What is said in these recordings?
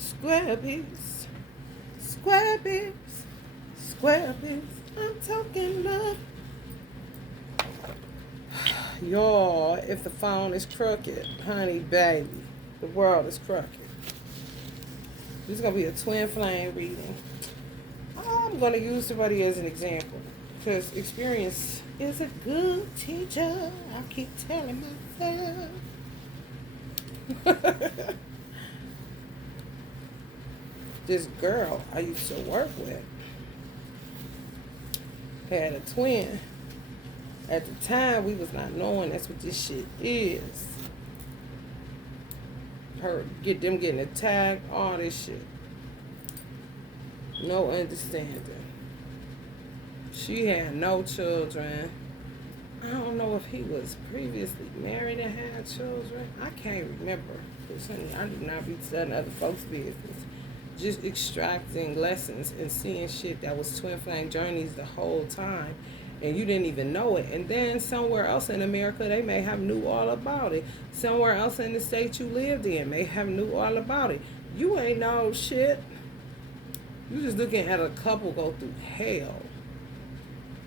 Square piece, square piece, square piece. I'm talking love. Y'all, if the phone is crooked, honey, baby, the world is crooked. This is going to be a twin flame reading. I'm going to use somebody as an example because experience is a good teacher. I keep telling myself. This girl I used to work with had a twin. At the time, we was not knowing that's what this shit is. Them getting attacked, all this shit. No understanding. She had no children. I don't know if he was previously married and had children. I can't remember. Because, honey, I do not be studying other folks' business. Just extracting lessons and seeing shit that was twin flame journeys the whole time. And you didn't even know it. And then somewhere else in America, they may have knew all about it. Somewhere else in the state you lived in may have knew all about it. You ain't know shit. You just looking at a couple go through hell.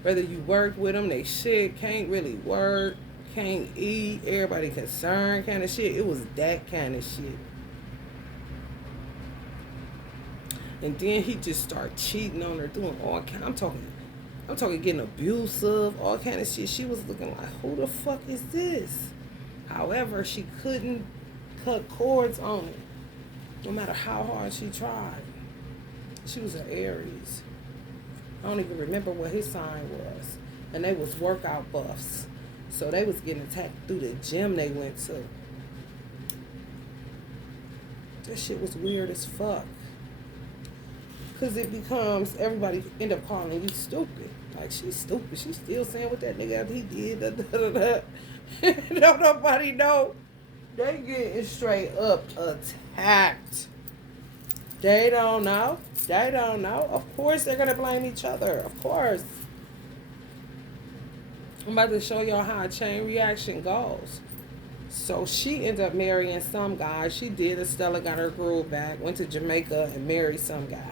Whether you work with them, they shit, can't really work, can't eat, everybody concerned kind of shit. It was that kind of shit. And then he just started cheating on her, doing all kind. I'm talking getting abusive, all kind of shit. She was looking like, who the fuck is this? However, she couldn't cut cords on it, no matter how hard she tried. She was an Aries. I don't even remember what his sign was. And they was workout buffs. So they was getting attacked through the gym they went to. That shit was weird as fuck. Because it becomes, everybody end up calling you stupid. Like, she's stupid. She's still saying what that nigga he did. Da, da, da, da. Don't nobody know. They getting straight up attacked. They don't know. They don't know. Of course they're going to blame each other. Of course. I'm about to show y'all how a chain reaction goes. So she ended up marrying some guy. She did. Estella got her groove back. Went to Jamaica and married some guy.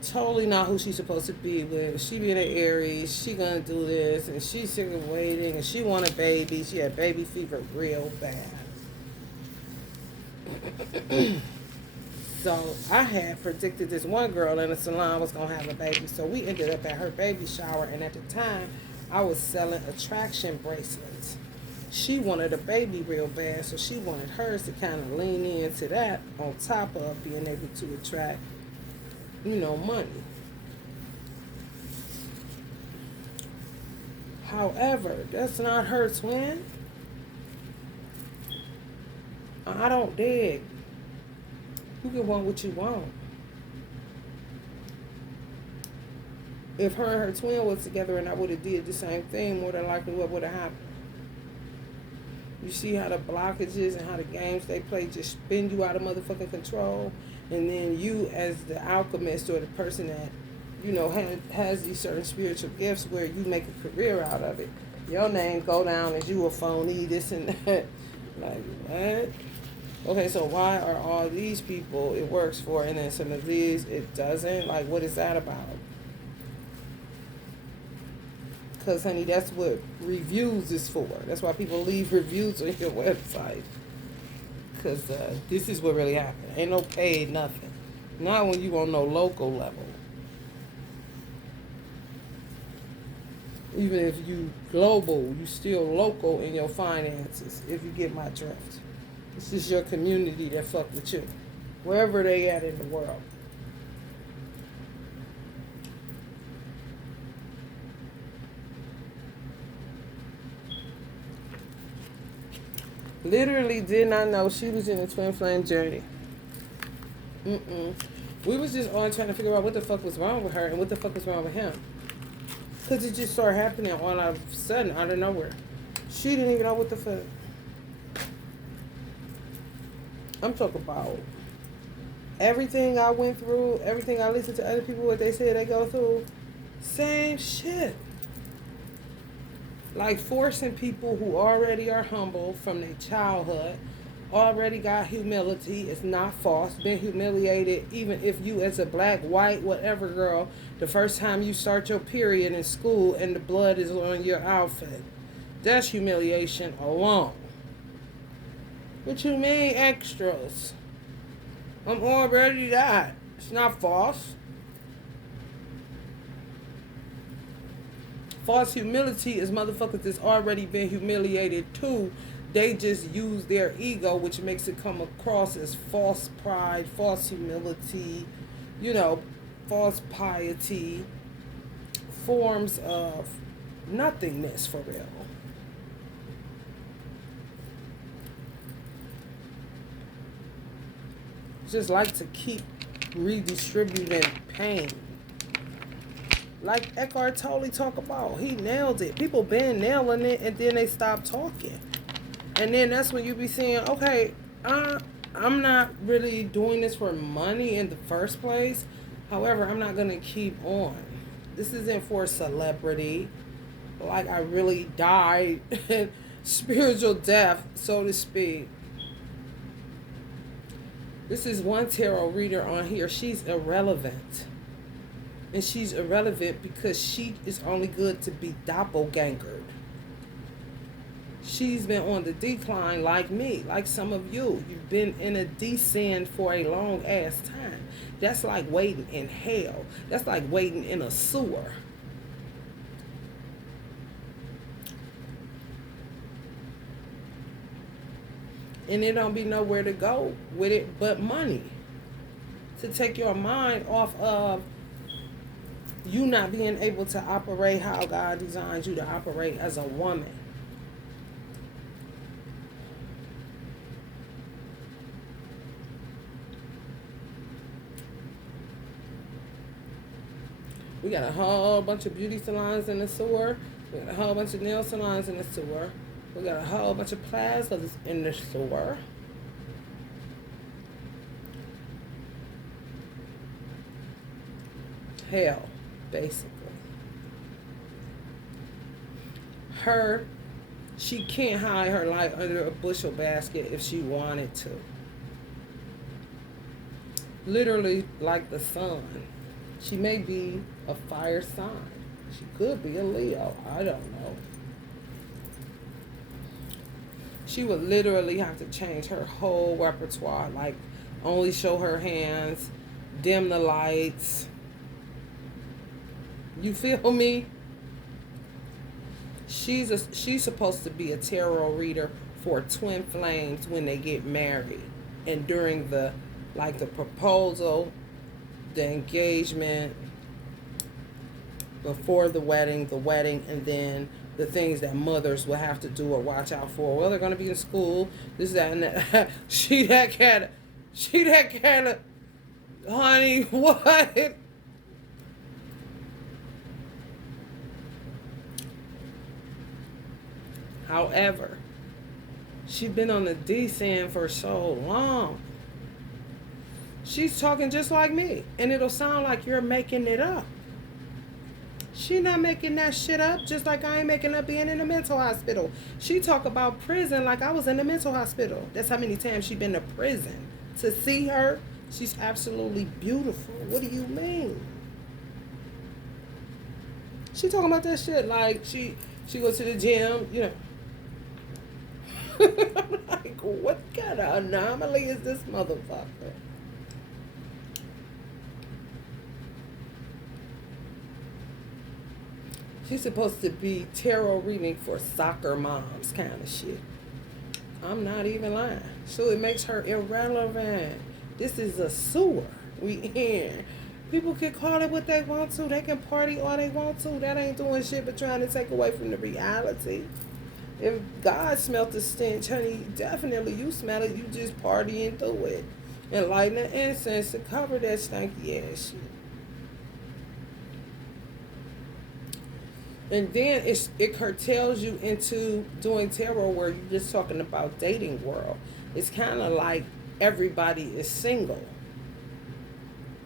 Totally not who she's supposed to be with. She being an Aries. She gonna do this. And she's sick of waiting. And she want a baby. She had baby fever real bad. So I had predicted this one girl in the salon was going to have a baby. So we ended up at her baby shower. And at the time, I was selling attraction bracelets. She wanted a baby real bad. So she wanted hers to kind of lean into that on top of being able to attract, money. However, that's not her twin. I don't dig. You can want what you want. If her and her twin was together and I would have did the same thing, more than likely what would have happened? You see how the blockages and how the games they play just spin you out of motherfucking control? And then you as the alchemist or the person that, has these certain spiritual gifts where you make a career out of it. Your name go down as you a phony, this and that. Like, what? Okay, so why are all these people it works for and then some of these it doesn't? Like, what is that about? Because, honey, that's what reviews is for. That's why people leave reviews on your website. Because this is what really happened. Ain't no paid nothing. Not when you on no local level. Even if you global, you still local in your finances, if you get my drift. It's just your community that fuck with you. Wherever they at in the world. Literally did not know she was in a twin flame journey. We was just all trying to figure out what the fuck was wrong with her and what the fuck was wrong with him. Because it just started happening all of a sudden, out of nowhere. She didn't even know what the fuck. I'm talking about everything I went through, everything I listened to other people, what they said they go through. Same shit. Like forcing people who already are humble from their childhood already got humility. It's not false. Been humiliated, even if you as a black, white, whatever girl, the first time you start your period in school and the blood is on your outfit. That's humiliation alone. What you mean extras? I'm already that. It's not false. False humility is motherfuckers that's already been humiliated too. They just use their ego, which makes it come across as false pride, false humility, you know, false piety, forms of nothingness for real. Just like to keep redistributing pain. Like Eckhart Tolle talk about, he nailed it. People been nailing it, and then they stop talking, and then that's when you be saying, okay, I'm not really doing this for money in the first place. However, I'm not gonna keep on. This isn't for celebrity. Like I really died, spiritual death, so to speak. This is one tarot reader on here. She's irrelevant. And she's irrelevant because she is only good to be doppelgangered. She's been on the decline like me, like some of you. You've been in a descent for a long ass time. That's like waiting in hell. That's like waiting in a sewer. And it don't be nowhere to go with it but money. To take your mind off of you not being able to operate how God designed you to operate as a woman. We got a whole bunch of beauty salons in the sewer. We got a whole bunch of nail salons in the sewer. We got a whole bunch of plazas in the sewer. Hell, basically. She can't hide her light under a bushel basket if she wanted to. Literally like the sun. She may be a fire sign. She could be a Leo. I don't know. She would literally have to change her whole repertoire. Like only show her hands, dim the lights. You feel me? She's supposed to be a tarot reader for twin flames when they get married and during the proposal, the engagement, before the wedding, and then the things that mothers will have to do or watch out for. Well, they're gonna be in school, this, that, and that. She that kind of, honey, what? However, she's been on the descent for so long. She's talking just like me, and it'll sound like you're making it up. She not making that shit up, just like I ain't making up being in a mental hospital. She talk about prison like I was in a mental hospital. That's how many times she been to prison. To see her, she's absolutely beautiful. What do you mean? She talking about that shit like she goes to the gym, you know. I'm like, what kind of anomaly is this motherfucker? She's supposed to be tarot reading for soccer moms kind of shit. I'm not even lying. So it makes her irrelevant. This is a sewer we in. People can call it what they want to. They can party all they want to. That ain't doing shit but trying to take away from the reality. If God smelt the stench, honey, definitely you smell it. You just partying through it. And lighting the incense to cover that stanky ass shit. And then it curtails you into doing tarot where you're just talking about dating world. It's kind of like everybody is single.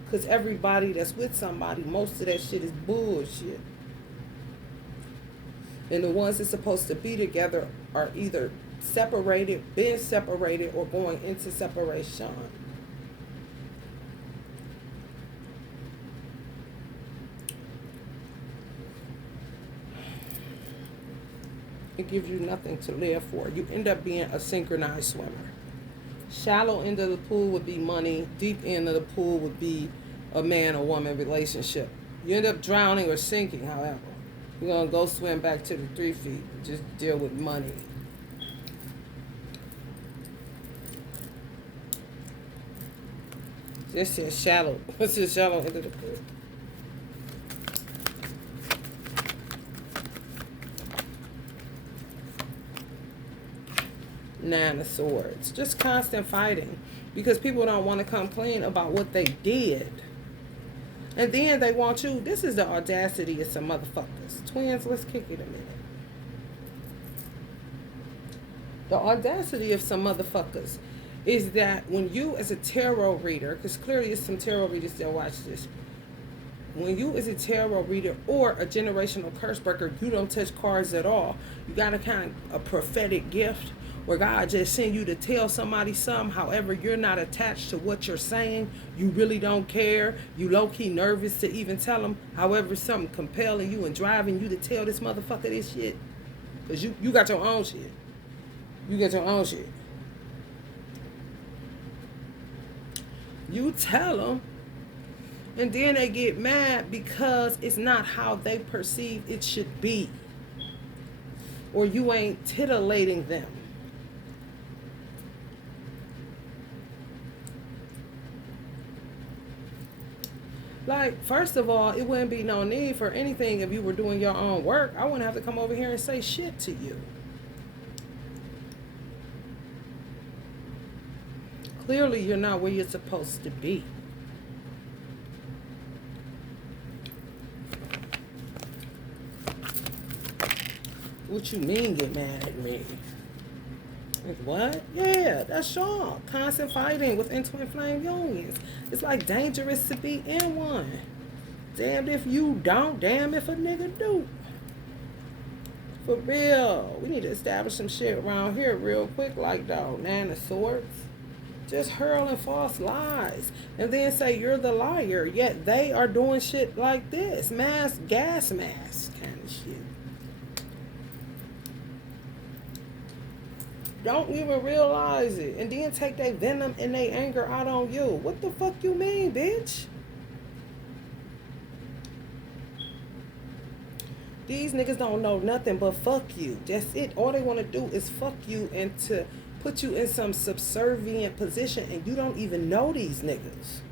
Because everybody that's with somebody, most of that shit is bullshit. And the ones that's supposed to be together are either separated, been separated, or going into separation. It gives you nothing to live for. You end up being a synchronized swimmer. Shallow end of the pool would be money. Deep end of the pool would be a man or woman relationship. You end up drowning or sinking, however. You're going to go swim back to the 3 feet. Just deal with money. This is shallow. This is shallow end of the pool. Nine of Swords. Just constant fighting because people don't want to come clean about what they did. And then they want you. This is the audacity of some motherfuckers. Twins, let's kick it a minute. The audacity of some motherfuckers is that when you as a tarot reader, because clearly there's some tarot readers that watch this, when you as a tarot reader or a generational curse breaker, you don't touch cards at all. You got a kind of a prophetic gift where God just send you to tell somebody something. However, you're not attached to what you're saying. You really don't care. You low-key nervous to even tell them. However, something compelling you and driving you to tell this motherfucker this shit. Because you got your own shit. You got your own shit. You tell them. And then they get mad because it's not how they perceive it should be. Or you ain't titillating them. Like, first of all, it wouldn't be no need for anything if you were doing your own work. I wouldn't have to come over here and say shit to you. Clearly, you're not where you're supposed to be. What you mean get mad at me? Like, what? Yeah, that's y'all. Constant fighting within twin flame unions. It's like dangerous to be in one. Damned if you don't, damn if a nigga do. For real. We need to establish some shit around here real quick like dog. Nine of Swords. Just hurling false lies. And then say you're the liar. Yet they are doing shit like this. Gas mask kind of shit. Don't even realize it. And then take their venom and their anger out on you. What the fuck you mean, bitch? These niggas don't know nothing but fuck you. That's it. All they want to do is fuck you and to put you in some subservient position. And you don't even know these niggas.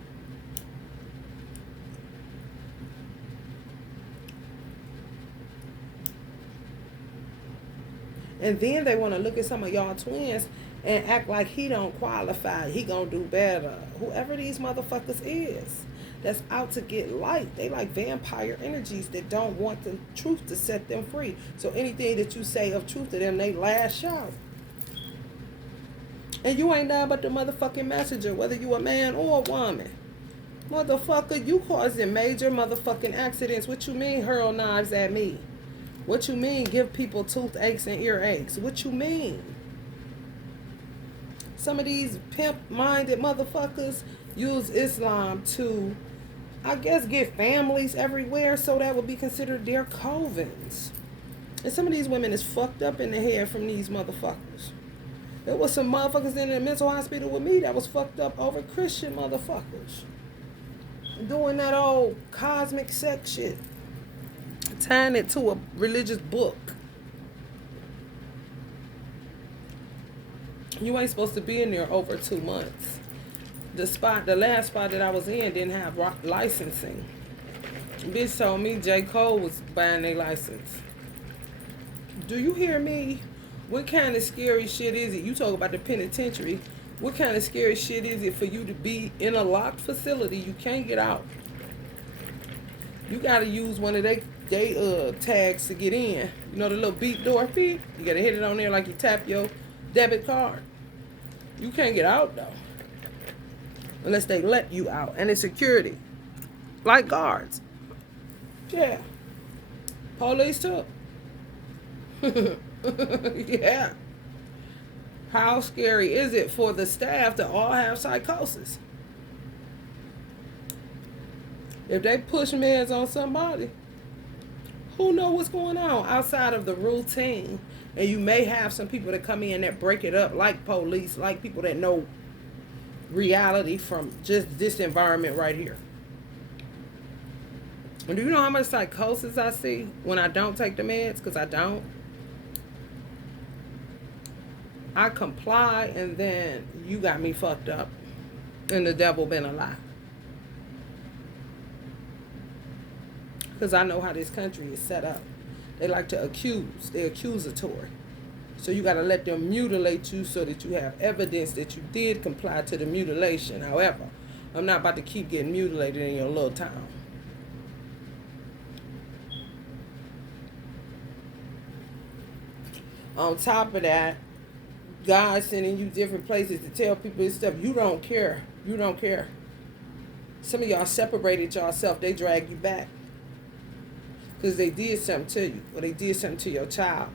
And then they want to look at some of y'all twins and act like he don't qualify. He gonna do better. Whoever these motherfuckers is that's out to get light. They like vampire energies that don't want the truth to set them free. So anything that you say of truth to them, they lash out. And you ain't nothing but the motherfucking messenger, whether you a man or a woman. Motherfucker, you causing major motherfucking accidents. What you mean hurl knives at me? What you mean give people toothaches and earaches? What you mean? Some of these pimp-minded motherfuckers use Islam to, I guess, get families everywhere, so that would be considered their covens. And some of these women is fucked up in the head from these motherfuckers. There was some motherfuckers in the mental hospital with me that was fucked up over Christian motherfuckers. Doing that old cosmic sex shit. Tying it to a religious book. You ain't supposed to be in there over 2 months. The last spot that I was in didn't have licensing. Bitch told me J. Cole was buying their license. Do you hear me? What kind of scary shit is it? You talk about the penitentiary. What kind of scary shit is it for you to be in a locked facility? You can't get out. You gotta use one of they tags to get in. You know the little beat door fee? You gotta hit it on there like you tap your debit card. You can't get out though. Unless they let you out. And it's security. Like guards. Yeah. Police too. Yeah. How scary is it for the staff to all have psychosis? If they push meds on somebody, who know what's going on outside of the routine? And you may have some people that come in that break it up, like police, like people that know reality from just this environment right here. And do you know how much psychosis I see when I don't take the meds? Because I don't. I comply, and then you got me fucked up. And the devil been a lie. Because I know how this country is set up. They like to accuse. They're accusatory. So you got to let them mutilate you so that you have evidence that you did comply to the mutilation. However, I'm not about to keep getting mutilated in your little town. On top of that, God's sending you different places to tell people this stuff. You don't care. You don't care. Some of y'all separated yourself. They drag you back. Because they did something to you. Or they did something to your child.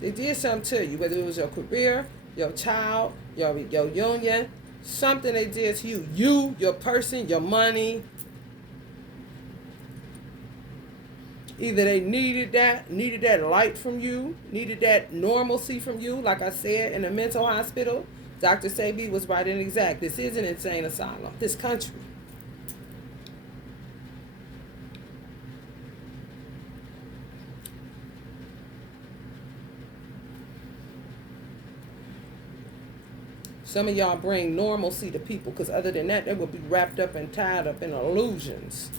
They did something to you. Whether it was your career, your child, your union. Something they did to you. You, your person, your money. Either they needed that light from you, needed that normalcy from you. Like I said, in a mental hospital, Dr. Sebi was right and exact. This is an insane asylum. This country. Some of y'all bring normalcy to people, because other than that, they would be wrapped up and tied up in illusions.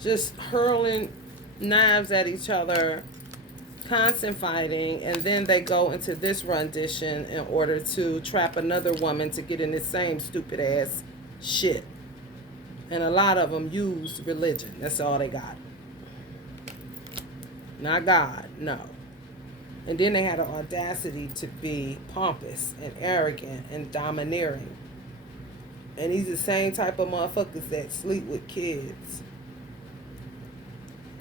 Just hurling knives at each other, constant fighting, and then they go into this rendition in order to trap another woman to get in the same stupid ass shit. And a lot of them use religion. That's all they got. Not God, no. And then they had the audacity to be pompous and arrogant and domineering. And these are the same type of motherfuckers that sleep with kids.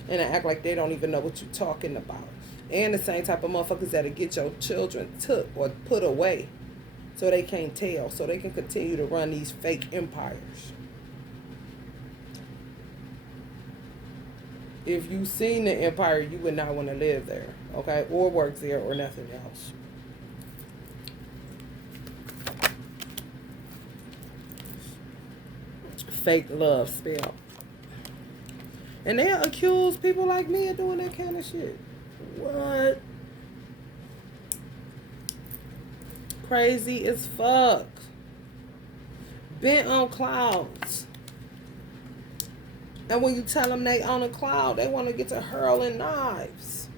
And act like they don't even know what you're talking about. And the same type of motherfuckers that'll get your children took or put away so they can't tell. So they can continue to run these fake empires. If you've seen the empire, you would not want to live there. Okay? Or work there or nothing else. Fake love spell. And they'll accuse people like me of doing that kind of shit. What? Crazy as fuck. Bent on clouds. And when you tell them they on a cloud, they want to get to hurling knives.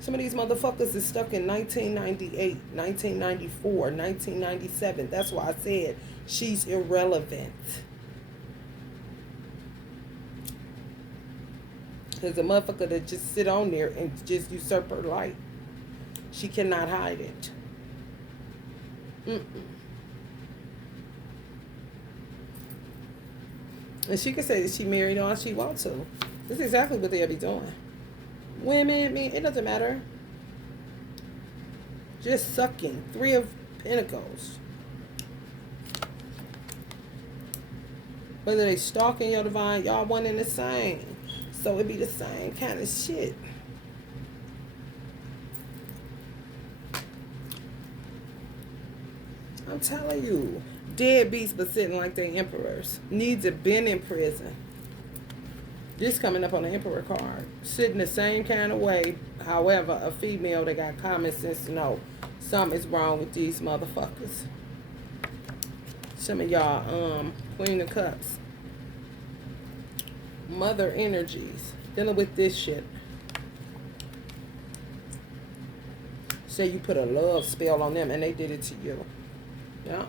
Some of these motherfuckers is stuck in 1998, 1994, 1997. That's why I said she's irrelevant. There's a motherfucker that just sit on there and just usurp her light. She cannot hide it. And she can say that she married all she wants to. This is exactly what they'll be doing. Women, men, it doesn't matter. Just sucking. 3 of Pentacles. Whether they stalking your divine, y'all one and the same. So it be the same kind of shit. I'm telling you. Deadbeats but sitting like they emperors. Needs have been in prison. This coming up on the emperor card. Sitting the same kind of way. However, a female that got common sense to know something's wrong with these motherfuckers. Some of y'all, Queen of Cups. Mother energies. Dealing with this shit. Say you put a love spell on them and they did it to you. Yeah.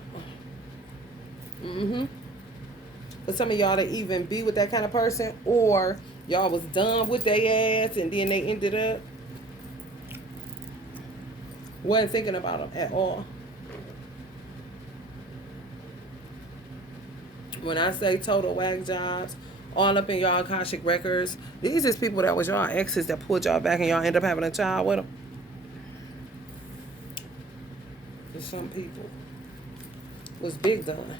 For some of y'all to even be with that kind of person, or y'all was done with their ass and then they ended up wasn't thinking about them at all. When I say total whack jobs, all up in y'all Akashic records, these is people that was y'all exes that pulled y'all back and y'all end up having a child with them. to some people. Was Big Don.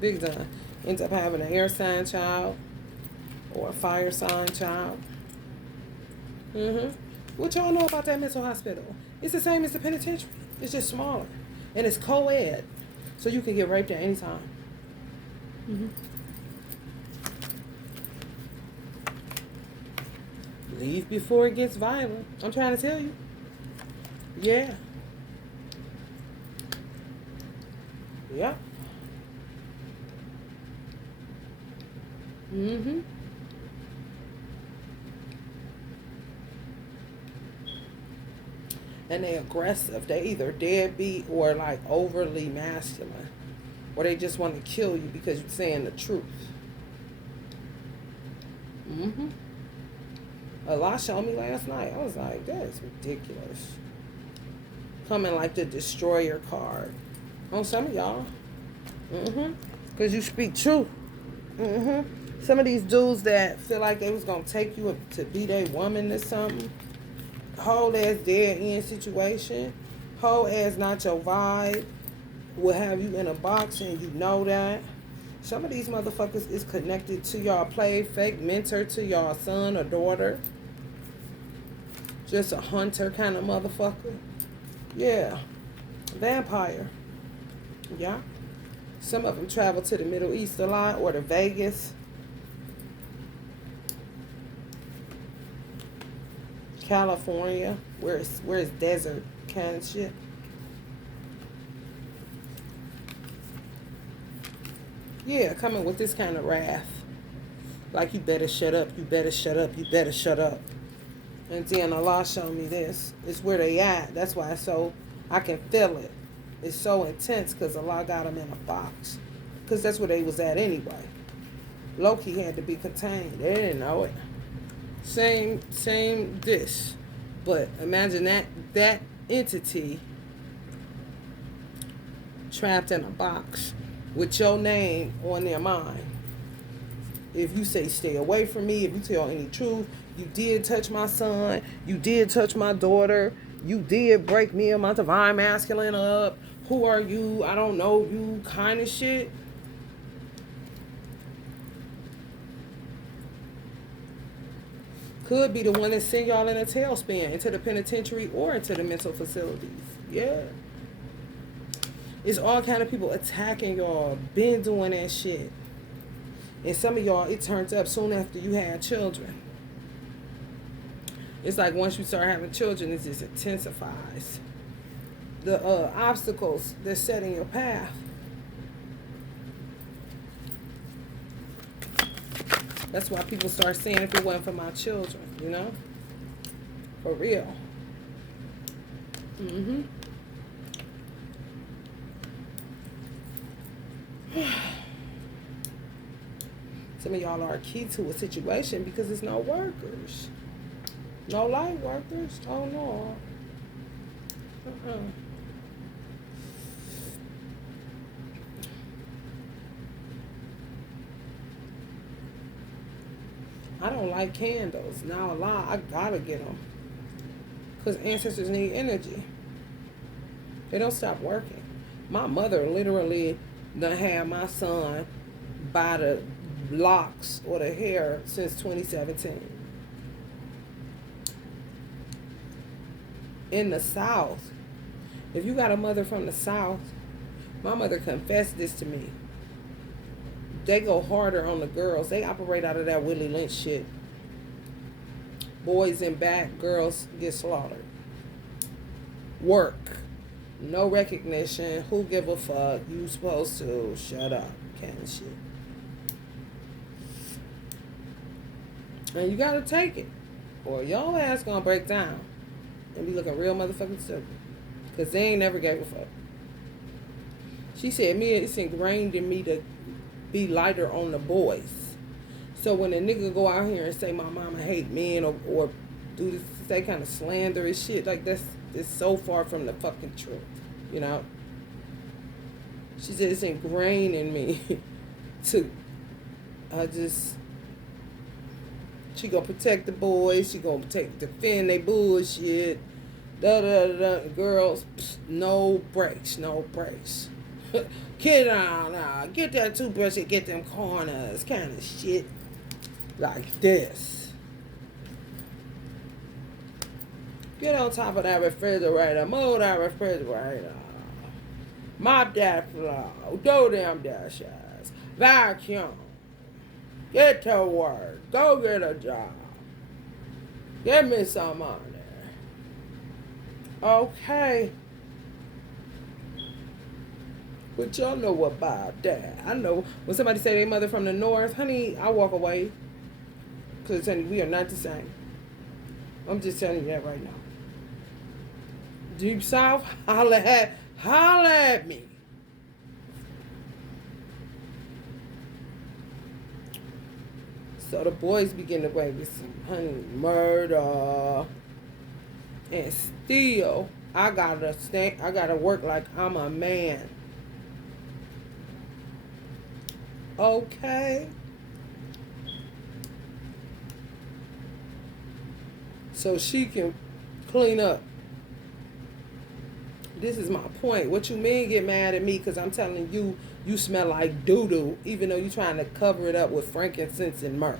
Big Don. Ends up having an air sign child or a fire sign child. What y'all know about that mental hospital? It's the same as the penitentiary. It's just smaller. And it's co-ed. So you can get raped at any time. Leave before it gets violent. I'm trying to tell you. Yeah. Yep. And they aggressive. They either deadbeat or like overly masculine. Or they just want to kill you because you're saying the truth. A lot showed me last night. I was like, that is ridiculous. Coming like the destroyer card. On some of y'all. Because you speak truth. Some of these dudes that feel like they was going to take you to be their woman or something. Whole ass dead end situation. Whole ass not your vibe. Will have you in a box and you know that. Some of these motherfuckers is connected to y'all play fake mentor to y'all son or daughter. Just a hunter kind of motherfucker. Yeah. Vampire. Yeah. Some of them travel to the Middle East a lot or to Vegas. California, where it's desert kind of shit. Yeah, coming with this kind of wrath. Like, you better shut up, you better shut up, you better shut up. And then Allah showed me this. It's where they at. That's why I can feel it. It's so intense because Allah got them in a box. Because that's where they was at anyway. Loki had to be contained. They didn't know it. Same dish. But imagine that entity trapped in a box with your name on their mind. If you say stay away from me, if you tell any truth, you did touch my son, you did touch my daughter, you did break me and my divine masculine up, who are you, I don't know you kind of shit. Could be the one that send y'all in a tailspin into the penitentiary or into the mental facilities. Yeah. It's all kind of people attacking y'all, been doing that shit. And some of y'all, it turns up soon after you had children. It's like once you start having children, it just intensifies. The obstacles that's set in your path. That's why people start saying, if it wasn't for my children, you know? For real. Some of y'all are key to a situation because there's no workers. No light workers. Oh, no. I don't like candles. Now, Allah, I gotta get them. Because ancestors need energy. They don't stop working. My mother literally done had my son by the locks or the hair since 2017. In the South, if you got a mother from the South, my mother confessed this to me. They go harder on the girls. They operate out of that Willie Lynch shit. Boys in back, girls get slaughtered. Work. No recognition. Who give a fuck? You supposed to shut up. Kind of shit. And you gotta take it. Or your ass gonna break down. And be looking real motherfucking stupid. Because they ain't never gave a fuck. She said, it's ingrained in me to be lighter on the boys. So when a nigga go out here and say my mama hate men or do this, say kind of slanderous shit, like it's so far from the fucking truth, you know? She said it's ingrained in me to, she gonna protect the boys, she gonna defend they bullshit, Girls, no breaks, no breaks. Get on, get that toothbrush and get them corners, kind of shit like this. Get on top of that refrigerator, move that refrigerator, mop that floor, do them dishes, vacuum, get to work, go get a job, give me some money. Okay. But y'all know about that. I know when somebody say they mother from the north, honey, I walk away. Because, honey, we are not the same. I'm just telling you that right now. Deep South, holla at me. So the boys begin to wait with some, honey, murder. And still, I gotta work like I'm a man. Okay. So she can clean up. This is my point. What you mean get mad at me because I'm telling you, you smell like doo-doo, even though you're trying to cover it up with frankincense and myrrh.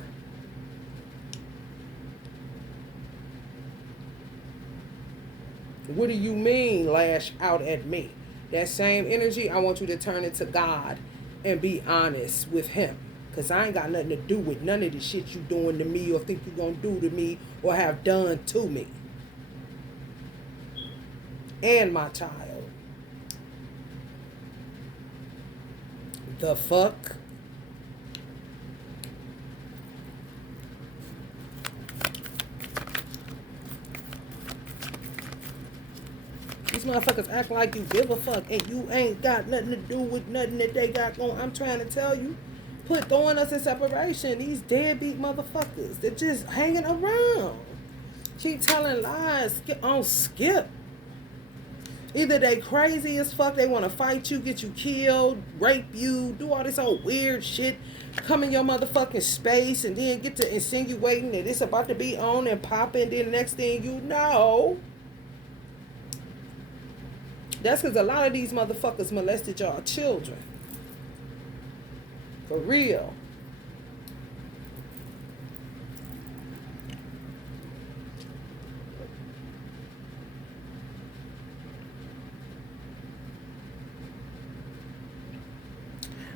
What do you mean lash out at me? That same energy, I want you to turn it to God and be honest with him. Because I ain't got nothing to do with none of the shit you doing to me or think you're going to do to me or have done to me. And my child. The fuck? These motherfuckers act like you give a fuck and you ain't got nothing to do with nothing that they got going. I'm trying to tell you. Throwing us in separation. These deadbeat motherfuckers. They're just hanging around. Keep telling lies on skip. Either they crazy as fuck, they want to fight you, get you killed, rape you, do all this old weird shit, come in your motherfucking space, and then get to insinuating that it's about to be on and popping, then the next thing you know, that's because a lot of these motherfuckers molested y'all children. For real.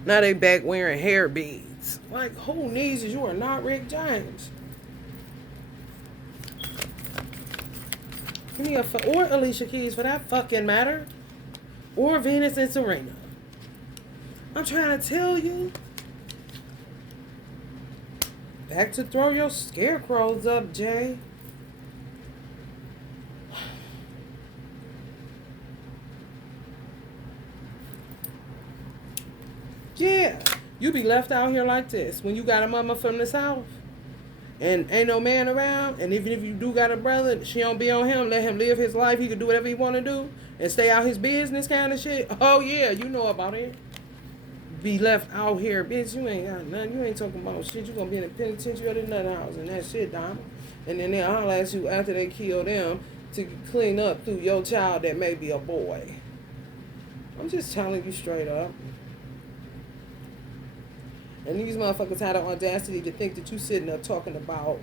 Now they back wearing hair beads. Like, who needs it? You are not Rick James. Give me or Alicia Keys for that fucking matter. Or Venus and Serena. I'm trying to tell you. Back to throw your scarecrows up, Jay. Yeah, you be left out here like this when you got a mama from the South and ain't no man around, and even if you do got a brother, she don't be on him, let him live his life, he can do whatever he want to do and stay out his business kind of shit. Oh yeah, you know about it. Be left out here, bitch, you ain't got nothing, you ain't talking about shit, you gonna be in the penitentiary or the nut house and that shit, Donna. And then they'll holler at you after they kill them to clean up through your child that may be a boy. I'm just telling you straight up. And these motherfuckers had the audacity to think that you sitting there talking about,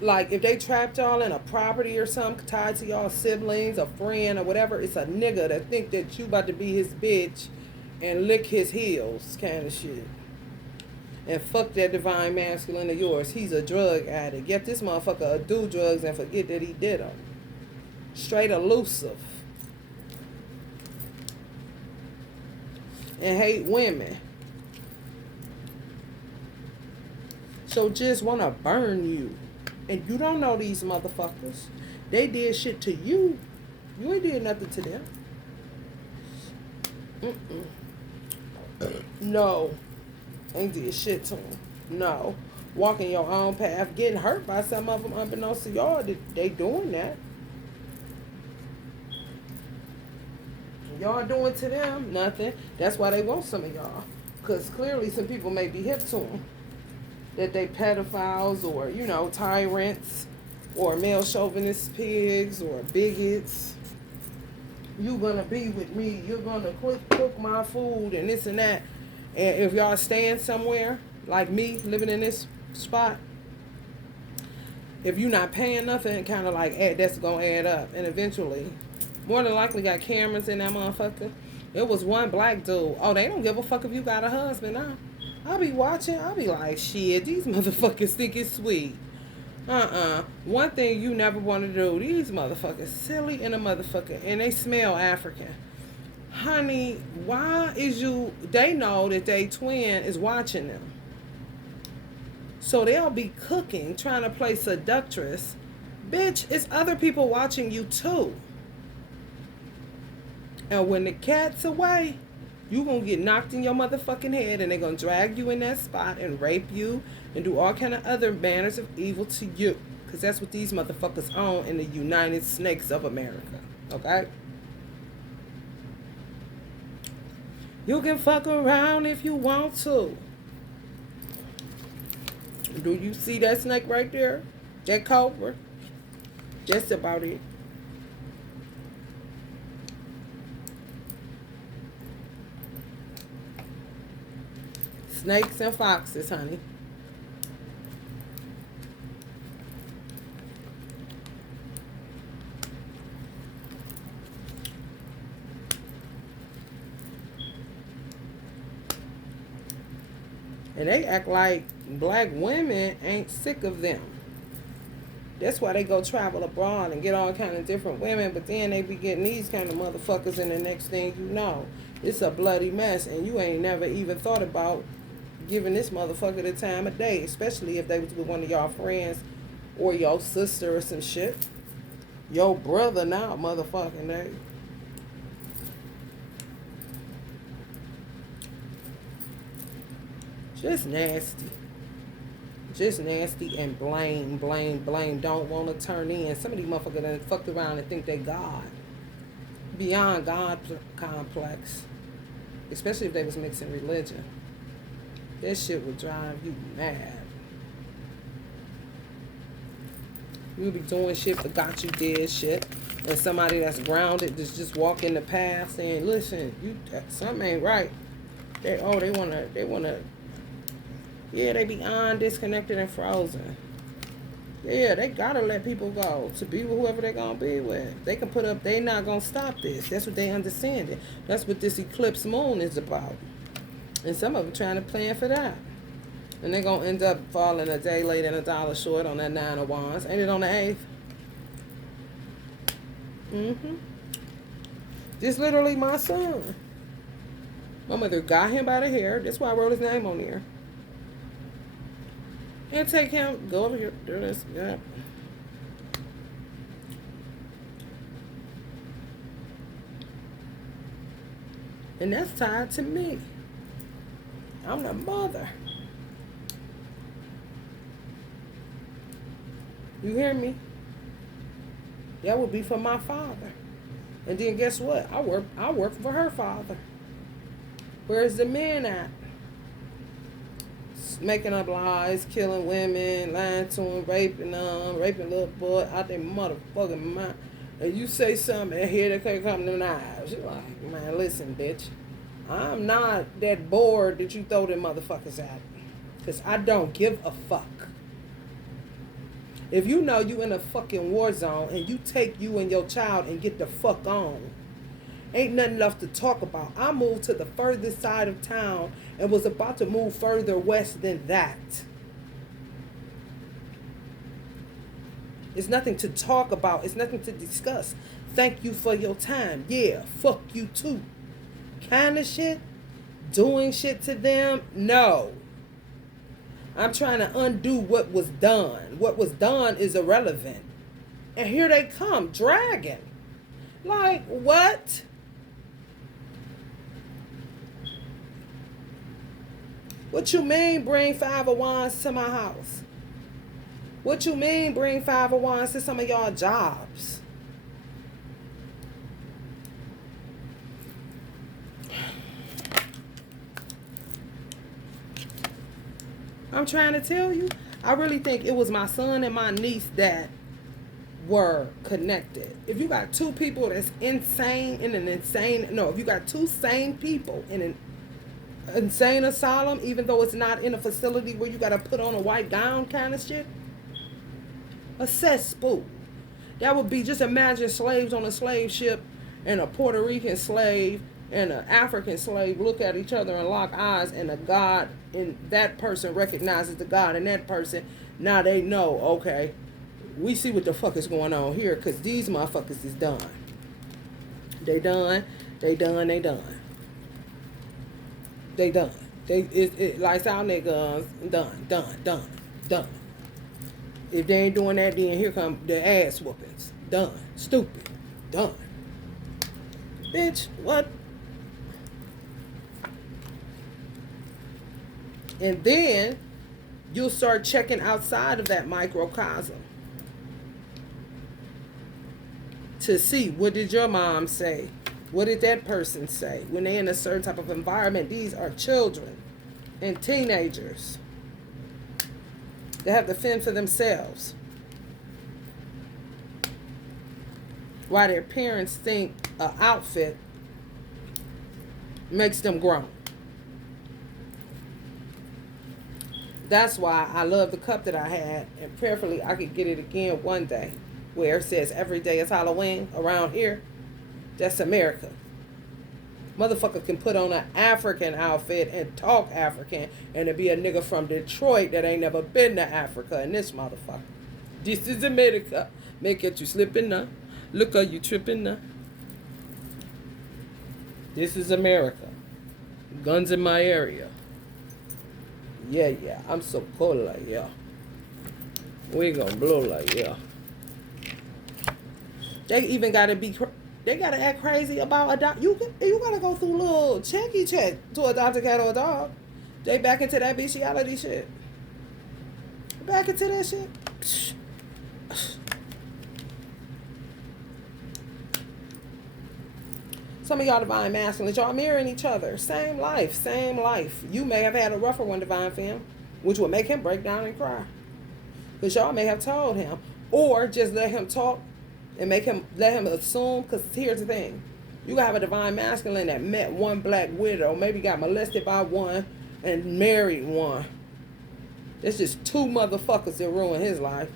like, if they trapped y'all in a property or something tied to y'all siblings, a friend, or whatever, it's a nigga that think that you about to be his bitch and lick his heels kind of shit. And fuck that divine masculine of yours. He's a drug addict. Get this motherfucker to do drugs and forget that he did them. Straight elusive. And hate women. So just want to burn you. And you don't know these motherfuckers. They did shit to you. You ain't did nothing to them. No. Ain't did shit to them. No. Walking your own path. Getting hurt by some of them unbeknownst to y'all. They doing that. Y'all doing to them nothing. That's why they want some of y'all. Because clearly some people may be hip to them. That they pedophiles or, tyrants. or male chauvinist pigs or bigots. You gonna be with me. You're gonna cook my food and this and that. And if y'all staying somewhere like me, living in this spot, if you're not paying nothing, kind of like that's gonna add up, and eventually, more than likely, got cameras in that motherfucker. It was one black dude. Oh, they don't give a fuck if you got a husband now. I'll be watching. I'll be like, shit, these motherfuckers think it's sweet. One thing you never want to do, these motherfuckers silly in a motherfucker, and they smell African. Honey, why is you, they know that they twin is watching them. So they'll be cooking, trying to play seductress. Bitch, it's other people watching you too. And when the cat's away, you gonna get knocked in your motherfucking head, and they're gonna drag you in that spot and rape you and do all kind of other manners of evil to you. Because that's what these motherfuckers own in the United Snakes of America. Okay? You can fuck around if you want to. Do you see that snake right there? That cobra? That's about it. Snakes and foxes, honey. And they act like black women ain't sick of them. That's why they go travel abroad and get all kind of different women, but then they be getting these kind of motherfuckers, and the next thing you know, it's a bloody mess, and you ain't never even thought about giving this motherfucker the time of day, especially if they was with one of y'all friends or your sister or some shit. Your brother now, motherfucking day. Just nasty. Just nasty and blame. Don't want to turn in. Some of these motherfuckers done fucked around and think they God. Beyond God complex. Especially if they was mixing religion. That shit would drive you mad. You be doing shit for got you dead shit. And somebody that's grounded just walk in the path saying, listen, something ain't right. They wanna yeah, they beyond disconnected and frozen. Yeah, they gotta let people go to be with whoever they gonna be with. They can put up, they not gonna stop this. That's what they understand it. That's what this eclipse moon is about. And some of them trying to plan for that. And they're gonna end up falling a day late and $1 short on that 9 of Wands. Ain't it on the 8th? Just literally my son. My mother got him by the hair. That's why I wrote his name on there. And take him, go over here, do this, yeah. And that's tied to me. I'm the mother. You hear me? That would be for my father. And then guess what? I work for her father. Where's the man at? Making up lies, killing women, lying to them, raping them, raping little boy out their motherfucking mind. And you say something, and here they can't come to knives. You're like, man, listen, bitch. I'm not that bored that you throw them motherfuckers at. Because I don't give a fuck. If you know you in a fucking war zone and you take you and your child and get the fuck on, ain't nothing left to talk about. I moved to the furthest side of town and was about to move further west than that. It's nothing to talk about. It's nothing to discuss. Thank you for your time. Yeah, fuck you too. Kind of shit. Doing shit to them. No. I'm trying to undo what was done. What was done is irrelevant. And here they come, dragging. Like, what? What you mean bring 5 of Wands to my house? What you mean bring 5 of Wands to some of y'all jobs? I'm trying to tell you, I really think it was my son and my niece that were connected. If you got two people that's insane in an insane, no, if you got two sane people in an insane asylum, even though it's not in a facility where you got to put on a white gown kind of shit, a cesspool. That would be, just imagine slaves on a slave ship and a Puerto Rican slave and an African slave look at each other and lock eyes, and a God in that person recognizes the God in that person. Now they know, okay, we see what the fuck is going on here, because these motherfuckers is done. They done. They done. They done. They done. It lights out their guns. Done. If they ain't doing that, then here come the ass whoopings. Done. Stupid. Done. Bitch, what? And then you'll start checking outside of that microcosm to see, what did your mom say? What did that person say? When they're in a certain type of environment, these are children and teenagers. They have to fend for themselves. Why their parents think an outfit makes them grown. That's why I love the cup that I had, and prayerfully I could get it again one day, where it says every day is Halloween around here. That's America. Motherfucker can put on an African outfit and talk African, and it be a nigga from Detroit that ain't never been to Africa, and this motherfucker. This is America. May get you slipping now. Look, are you tripping now? This is America. Guns in my area. Yeah. I'm so cold like, yeah. We gonna blow like, yeah. They even gotta be... They gotta act crazy about adopt. You gotta go through a little checky check to adopt a cat or a dog. They back into that bestiality shit. Back into that shit. Some of y'all divine masculines, y'all mirroring each other. Same life. You may have had a rougher one, divine femme, which would make him break down and cry. Because y'all may have told him, or just let him talk and let him assume. Because here's the thing, you gotta have a divine masculine that met one black widow, maybe got molested by one and married one. There's just two motherfuckers that ruin his life.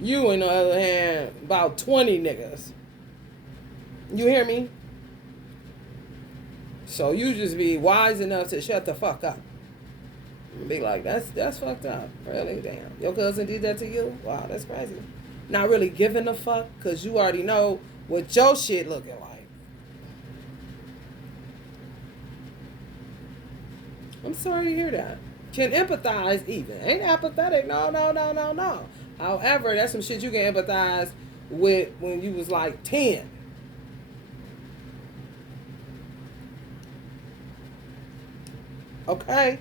You, on the other hand, about 20 niggas. You hear me? So you just be wise enough to shut the fuck up. And be like, that's fucked up. Really? Damn. Your cousin did that to you? Wow, that's crazy. Not really giving a fuck, because you already know what your shit looking like. I'm sorry to hear that. Can empathize even. Ain't apathetic. No. However, that's some shit you can empathize with when you was like 10. Okay?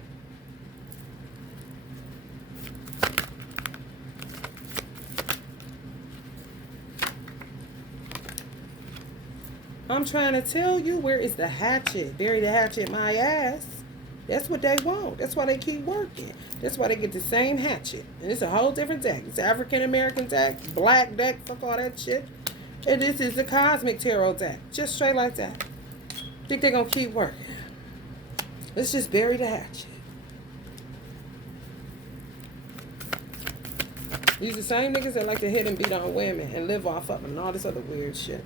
I'm trying to tell you, where is the hatchet? Bury the hatchet in my ass. That's what they want. That's why they keep working. That's why they get the same hatchet. And it's a whole different deck. It's African American deck, black deck, fuck all that shit. And this is the cosmic tarot deck. Just straight like that. Think they're gonna keep working. Let's just bury the hatchet. These the same niggas that like to hit and beat on women and live off of them and all this other weird shit.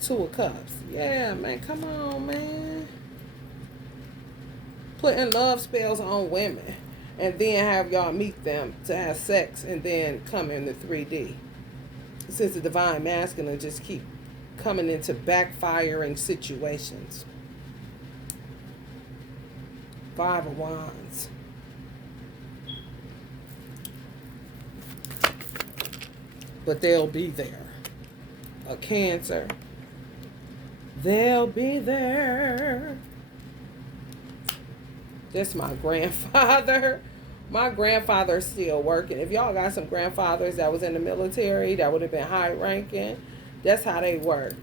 Two of Cups. Yeah, man, come on, man. Putting love spells on women and then have y'all meet them to have sex and then come in the 3D. Since the divine masculine just keep coming into backfiring situations. 5 of Wands. But they'll be there. A Cancer. They'll be there. That's my grandfather. My grandfather's still working. If y'all got some grandfathers that was in the military, that would have been high ranking, that's how they work.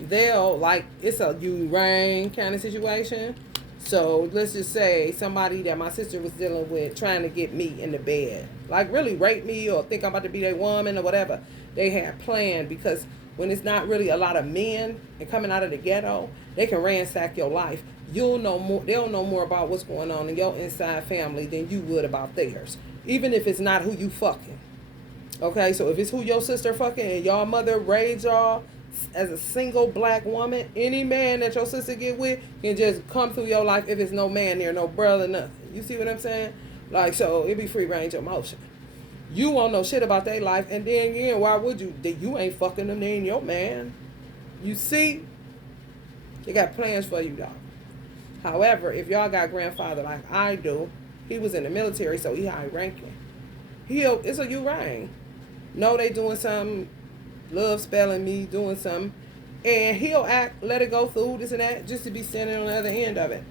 They'll, like, it's a you rain kind of situation. So let's just say somebody that my sister was dealing with trying to get me in the bed. Like really rape me or think I'm about to be their woman or whatever. they had planned, because when it's not really a lot of men and coming out of the ghetto, they can ransack your life. You'll know more. They'll know more about what's going on in your inside family than you would about theirs, even if it's not who you fucking. Okay, so if it's who your sister fucking and y'all mother raised y'all as a single black woman, any man that your sister get with can just come through your life if it's no man there, no brother, nothing. You see what I'm saying? Like, so it be free range of motion. You won't know shit about their life, and then again, why would you? You ain't fucking them, they ain't your man. You see? They got plans for you, dog. However, if y'all got grandfather like I do, he was in the military, so he high ranking. It's a you rang. No, they doing something, love spelling me, doing something, and he'll act, let it go through, this and that, just to be standing on the other end of it.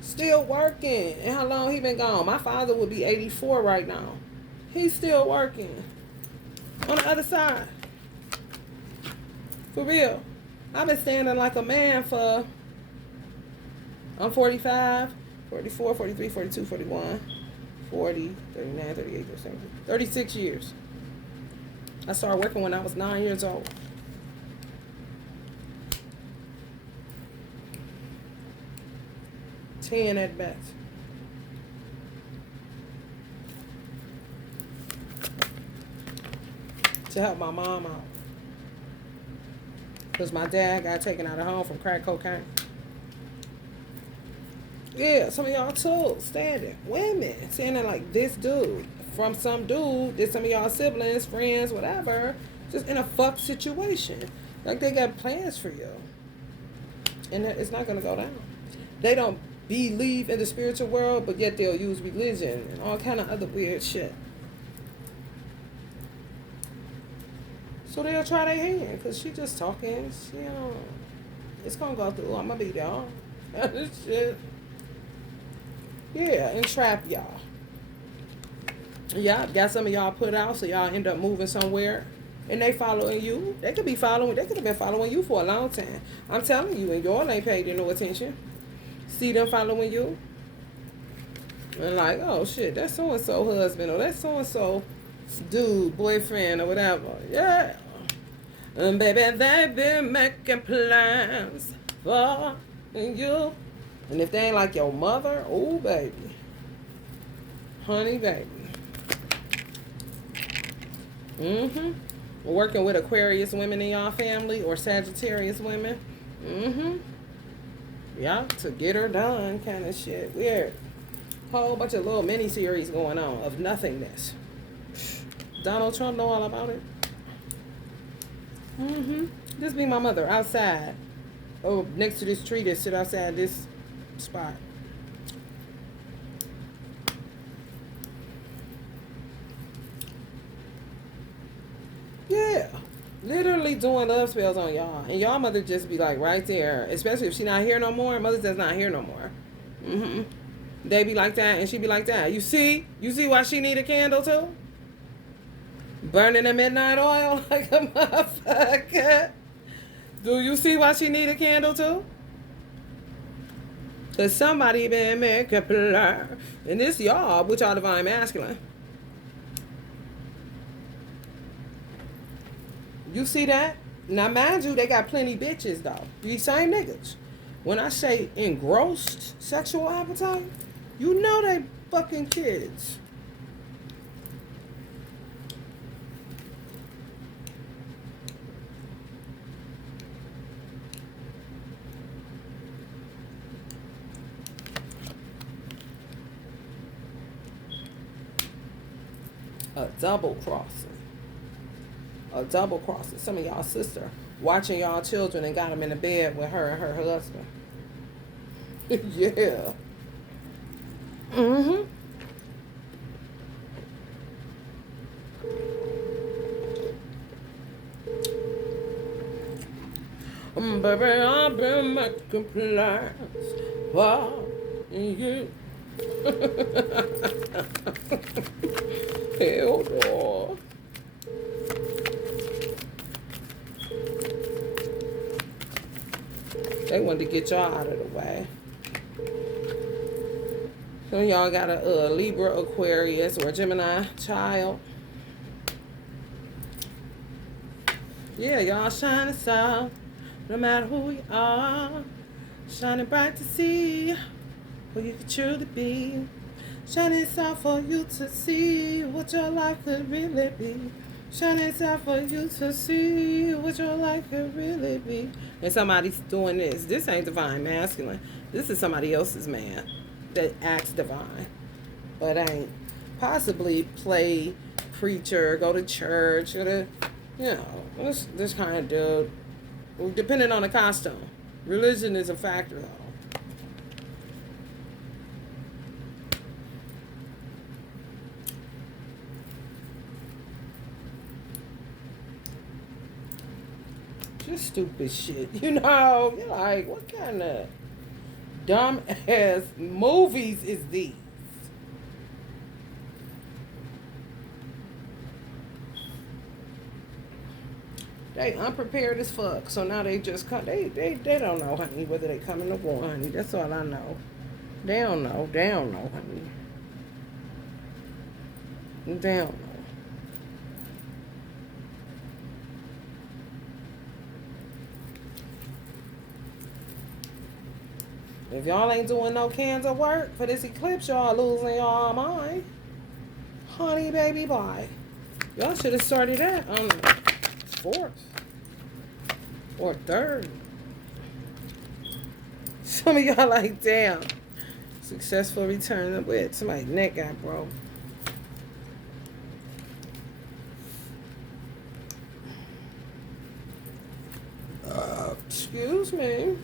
Still working. And how long he been gone? My father would be 84 right now. He's still working. On the other side. For real. I've been standing like a man for, I'm 45, 44, 43, 42, 41, 40, 39, 38, 36 years. I started working when I was 9 years old. At best. To help my mom out. Because my dad got taken out of home from crack cocaine. Yeah, some of y'all too, standing. Women, standing like this dude. From some dude, that some of y'all siblings, friends, whatever. Just in a fuck situation. Like they got plans for you. And it's not going to go down. They don't believe in the spiritual world, but yet they'll use religion and all kind of other weird shit. So they'll try their hand, because she just talking. She, it's going to go through. I'm going to be y'all. Shit. Yeah, and trap y'all. Y'all got some of y'all put out, so y'all end up moving somewhere. And they following you. They could have been following you for a long time. I'm telling you, and y'all ain't paid no attention. See them following you, and like, oh shit, that's so and so husband, or that's so and so dude, boyfriend, or whatever. Yeah, and baby, they've been making plans for you. And if they ain't like your mother, oh baby, honey, baby. Working with Aquarius women in y'all family or Sagittarius women. Yeah, to get her done kind of shit. Weird. Whole bunch of little mini-series going on of nothingness. Donald Trump know all about it. This be my mother outside. Oh, next to this tree that sit outside this spot. Yeah. Literally doing love spells on y'all. And y'all mother just be like right there. Especially if she not here no more. Mother does not here no more. They be like that and she be like that. You see? You see why she need a candle too? Burning the midnight oil like a motherfucker. Do you see why she need a candle too? Because somebody been making blur. And this y'all, which are divine masculine. You see that? Now, mind you, they got plenty bitches, though. These same niggas. When I say engrossed sexual appetite, you know they fucking kids. A double crossing. A double crossing. Some of y'all sister watching y'all children and got them in the bed with her and her husband. Yeah. Baby, I've been making plans for you. Hell no. They wanted to get y'all out of the way. Some of y'all got a Libra, Aquarius, or Gemini child. Yeah, y'all shining star. No matter who you are, shining bright to see who you could truly be. Shining star for you to see what your life could really be. Shining star for you to see what your life could really be. And somebody's doing this. This ain't divine masculine. This is somebody else's man that acts divine, but ain't. Possibly play preacher, go to church, go to, this kind of dude. Depending on the costume. Religion is a factor, though. Just stupid shit. You're like, what kind of dumb ass movies is these? They unprepared as fuck. So now they just come. They don't know, honey, whether they coming to war, honey. That's all I know. They don't know. They don't know, honey. They don't know. If y'all ain't doing no cans of work for this eclipse, y'all losing y'all mind. Honey, baby, bye. Y'all should have started that on the 4th or 3rd. Some of y'all like, damn. Successful return of wit. Somebody's neck got broke. Excuse me.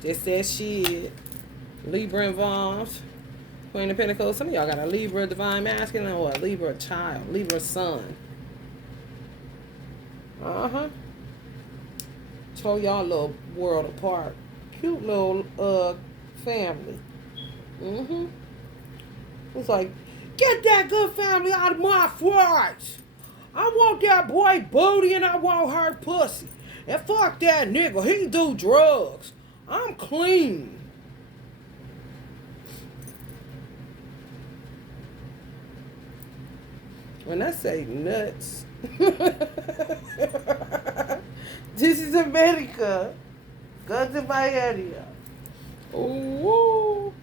Just that shit. Libra involved. Queen of Pentacles. Some of y'all got a Libra divine masculine or a Libra child. Libra son. Tore y'all little world apart. Cute little family. It's like, get that good family out of my face. I want that boy booty and I want her pussy. And fuck that nigga. He do drugs. I'm clean. When I say nuts, this is America. Go to my area. Ooh.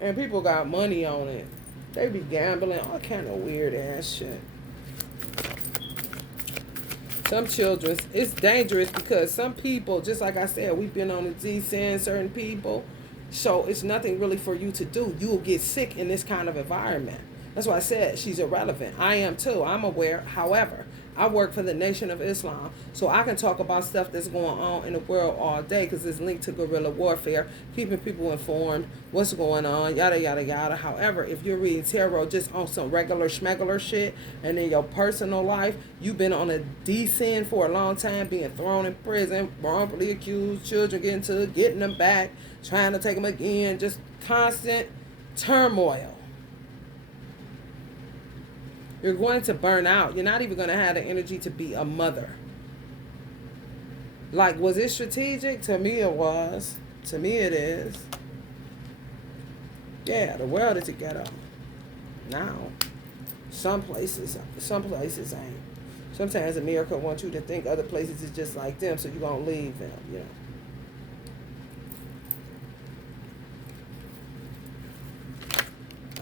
And people got money on it. They be gambling, all kind of weird ass shit. Some children, it's dangerous because some people, just like I said, we've been on the descend certain people. So it's nothing really for you to do. You will get sick in this kind of environment. That's why I said she's irrelevant. I am too. I'm aware. However, I work for the Nation of Islam, so I can talk about stuff that's going on in the world all day because it's linked to guerrilla warfare, keeping people informed, what's going on, yada, yada, yada. However, if you're reading tarot just on some regular schmegular shit and in your personal life, you've been on a descent for a long time, being thrown in prison, wrongfully accused, children getting them back, trying to take them again, just constant turmoil. You're going to burn out. You're not even going to have the energy to be a mother. Like, was it strategic? To me, it was. To me, it is. Yeah, the world is together. Now, some places ain't. Sometimes America wants you to think other places is just like them, so you're going to leave them,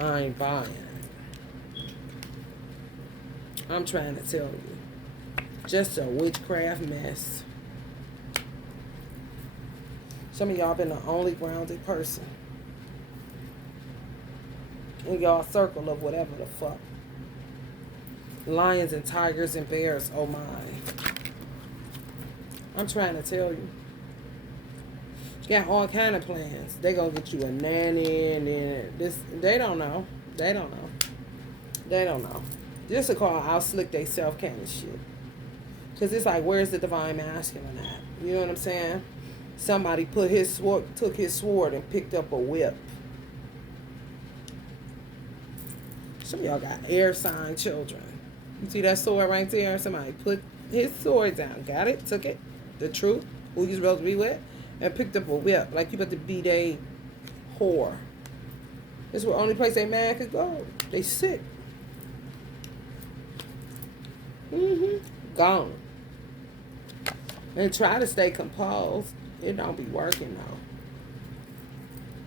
I ain't buying. I'm trying to tell you. Just a witchcraft mess. Some of y'all been the only grounded person in y'all circle of whatever the fuck. Lions and tigers and bears, oh my. I'm trying to tell you. Got all kind of plans. They gonna get you a nanny and then this. They don't know. They don't know. They don't know. Just to call out slick they self kind of shit. Because it's like, where's the divine masculine at? You know what I'm saying? Somebody took his sword and picked up a whip. Some of y'all got air sign children. You see that sword right there? Somebody put his sword down. Got it? Took it. The truth. Who you supposed to be with? and picked up a whip like you about to be they whore. It's the only place a man could go. They sick. Gone. And try to stay composed. It don't be working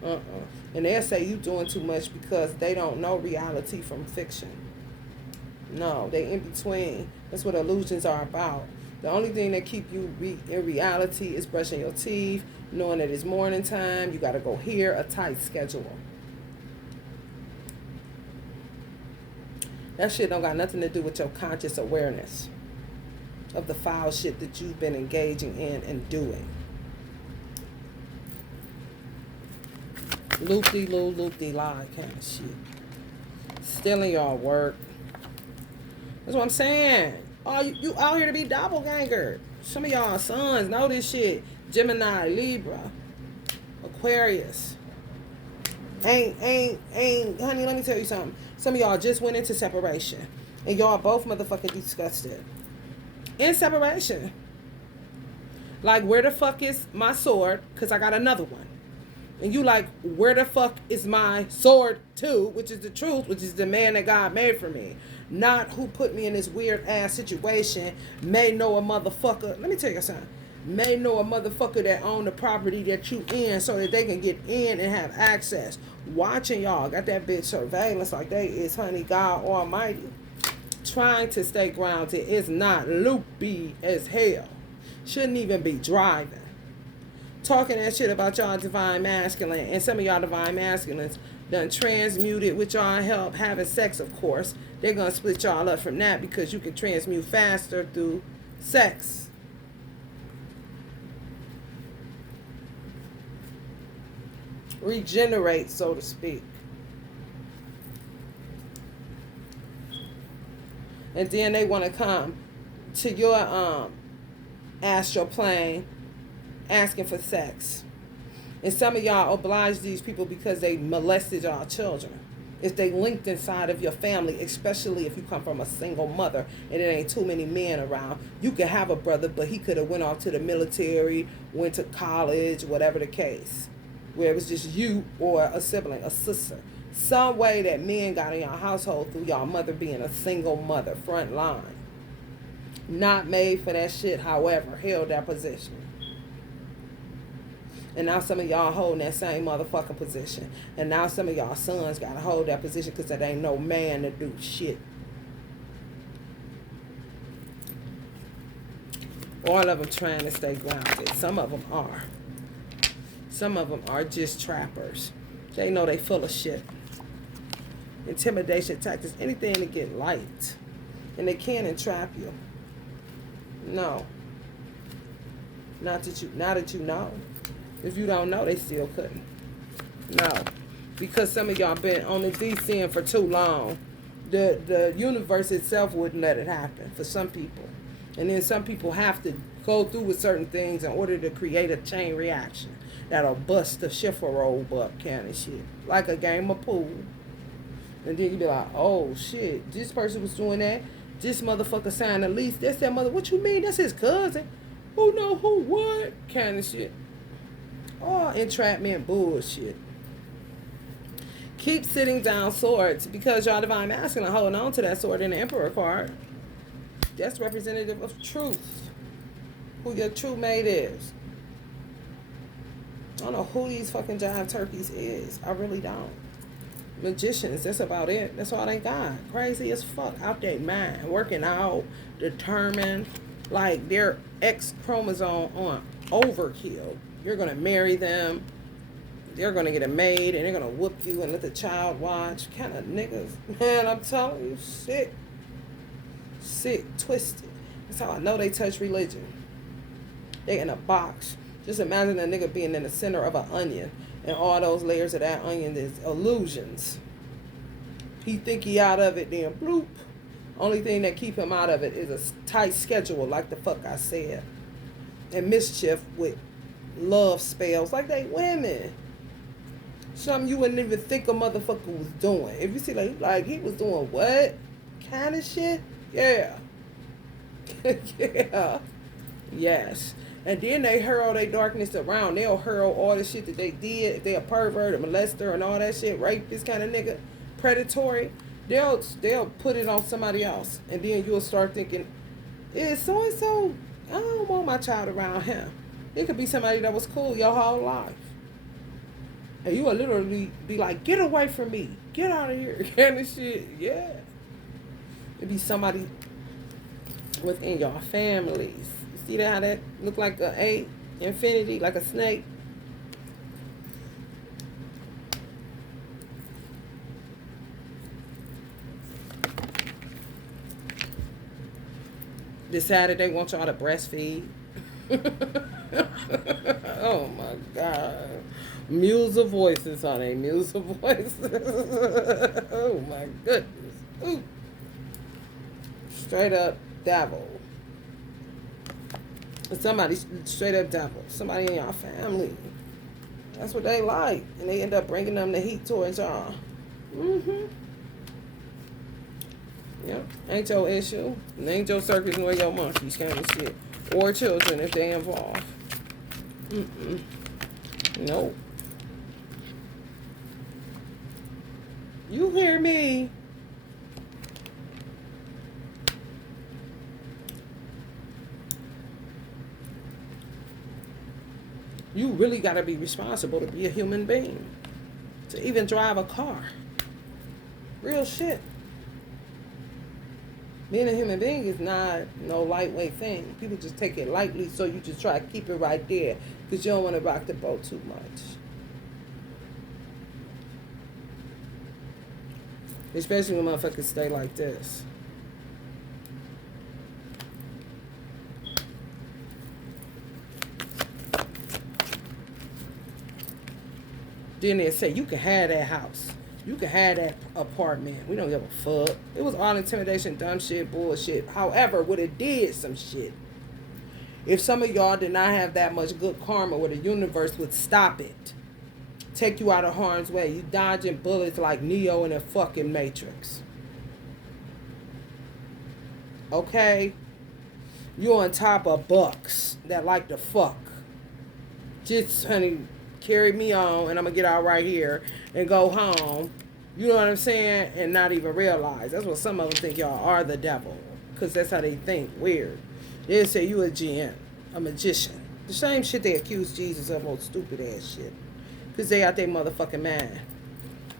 though. And they'll say you doing too much because they don't know reality from fiction. No, they in between. That's what illusions are about. The only thing that keep you in reality is brushing your teeth, knowing that it's morning time, you got to go here, a tight schedule. That shit don't got nothing to do with your conscious awareness of the foul shit that you've been engaging in and doing. Loop-de-loo, loop-de-lie kind of shit. Stealing y'all work. That's what I'm saying. Oh, you out here to be doppelganger. Some of y'all sons know this shit. Gemini, Libra, Aquarius. Ain't, honey, let me tell you something. Some of y'all just went into separation. And y'all both motherfucking disgusted. In separation. Like, where the fuck is my sword? Because I got another one. And you like, where the fuck is my sword too? Which is the truth, which is the man that God made for me. Not who put me in this weird ass situation. May know a motherfucker. Let me tell you something. May know a motherfucker that own the property that you in so that they can get in and have access. Watching y'all. Got that bitch surveillance like they is, honey, God Almighty. Trying to stay grounded is not loopy as hell. Shouldn't even be driving. Talking that shit about y'all divine masculine, and some of y'all divine masculines done transmuted with y'all help having sex, of course. They're gonna split y'all up from that because you can transmute faster through sex. Regenerate, so to speak. And then they want to come to your astral plane asking for sex. And some of y'all oblige these people because they molested y'all children. If they linked inside of your family, especially if you come from a single mother and there ain't too many men around, you could have a brother, but he could have went off to the military, went to college, whatever the case, where it was just you or a sibling, a sister. Some way that men got in your household through y'all mother being a single mother, front line. Not made for that shit, however, held that position. And now some of y'all holding that same motherfucking position. And now some of y'all sons got to hold that position because there ain't no man to do shit. All of them trying to stay grounded. Some of them are. Some of them are just trappers. They know they full of shit. Intimidation tactics, anything to get light. And they can't entrap you. No. Not that you know. If you don't know, they still couldn't. No. Because some of y'all been on the DCing for too long. The universe itself wouldn't let it happen for some people. And then some people have to go through with certain things in order to create a chain reaction that'll bust the shifter roll up kind of shit. Like a game of pool. And then you be like, oh shit, this person was doing that. This motherfucker signed a lease. That's that mother. What you mean? That's his cousin. Who know who what? Kind of shit. Oh, entrapment bullshit. Keep sitting down swords because y'all divine masculine holding on to that sword in the Emperor card. That's representative of truth. Who your true mate is. I don't know who these fucking jive turkeys is. I really don't. Magicians, that's about it. That's all they got. Crazy as fuck. Out their mind. Working out. Determined. Like their X chromosome on overkill. You're going to marry them. They're going to get a maid and they're going to whoop you and let the child watch. Kind of niggas. Man, I'm telling you, sick. Sick, twisted. That's how I know they touch religion. They in a box. Just imagine a nigga being in the center of an onion and all those layers of that onion is illusions. He think he out of it, then bloop. Only thing that keep him out of it is a tight schedule, like the fuck I said. And mischief with love spells, like they women. Something you wouldn't even think a motherfucker was doing. If you see like he was doing what? Kind of shit? Yeah. Yeah. Yes. And then they hurl their darkness around. They'll hurl all the shit that they did. If they a pervert, a molester, and all that shit, rape this kind of nigga, predatory, they'll put it on somebody else. And then you'll start thinking, is so and so, I don't want my child around him. It could be somebody that was cool your whole life. And you will literally be like, get away from me. Get out of here. Kind of shit. Yeah. It'd be somebody within your families. You see that how that look like a infinity, like a snake? Decided they want y'all to breastfeed. Oh my God. Mules of voices, honey. Mules of voices. Oh my goodness. Ooh. Straight up devil. Somebody straight up devil. Somebody in y'all family. That's what they like. And they end up bringing them the heat towards y'all. Mm-hmm. Yep. Ain't your issue. And ain't your circus nor your monkeys kind of shit. Or children if they involved. Mm-mm. Nope. You hear me? You really got to be responsible to be a human being. To even drive a car. Real shit. Being a human being is not no lightweight thing. People just take it lightly, so you just try to keep it right there because you don't want to rock the boat too much. Especially when motherfuckers stay like this. Then they say, you can have that house. You can have that apartment. We don't give a fuck. It was all intimidation, dumb shit, bullshit. However, what it did some shit. If some of y'all did not have that much good karma, where the universe would stop it. Take you out of harm's way. You dodging bullets like Neo in a fucking Matrix. Okay? You on top of bucks that like to fuck. Just, honey, carry me on and I'm going to get out right here and go home. You know what I'm saying? And not even realize. That's what some of them think y'all are, the devil. Because that's how they think. Weird. They'll say you a GM, a magician. The same shit they accuse Jesus of, old stupid ass shit. Because they out there motherfucking mad.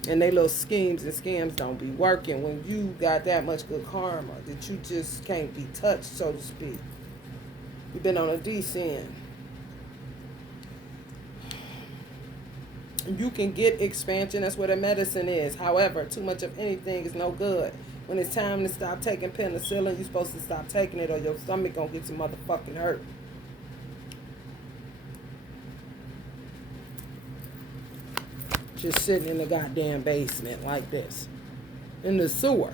And they little schemes and scams don't be working when you got that much good karma that you just can't be touched, so to speak. You've been on a descent. You can get expansion. That's where the medicine is. However, too much of anything is no good. When it's time to stop taking penicillin, you're supposed to stop taking it or your stomach gonna get some motherfucking hurt. Just sitting in the goddamn basement like this. In the sewer.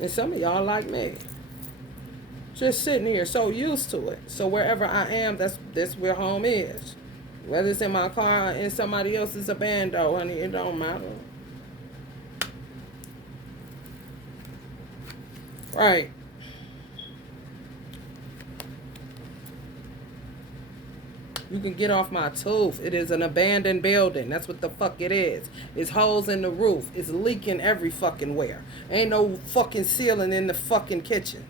And some of y'all like me. Just sitting here so used to it. So wherever I am, that's where home is. Whether it's in my car or in somebody else's abando, honey, it don't matter. Right. You can get off my tooth. It is an abandoned building. That's what the fuck it is. It's holes in the roof. It's leaking every fucking where. Ain't no fucking ceiling in the fucking kitchen.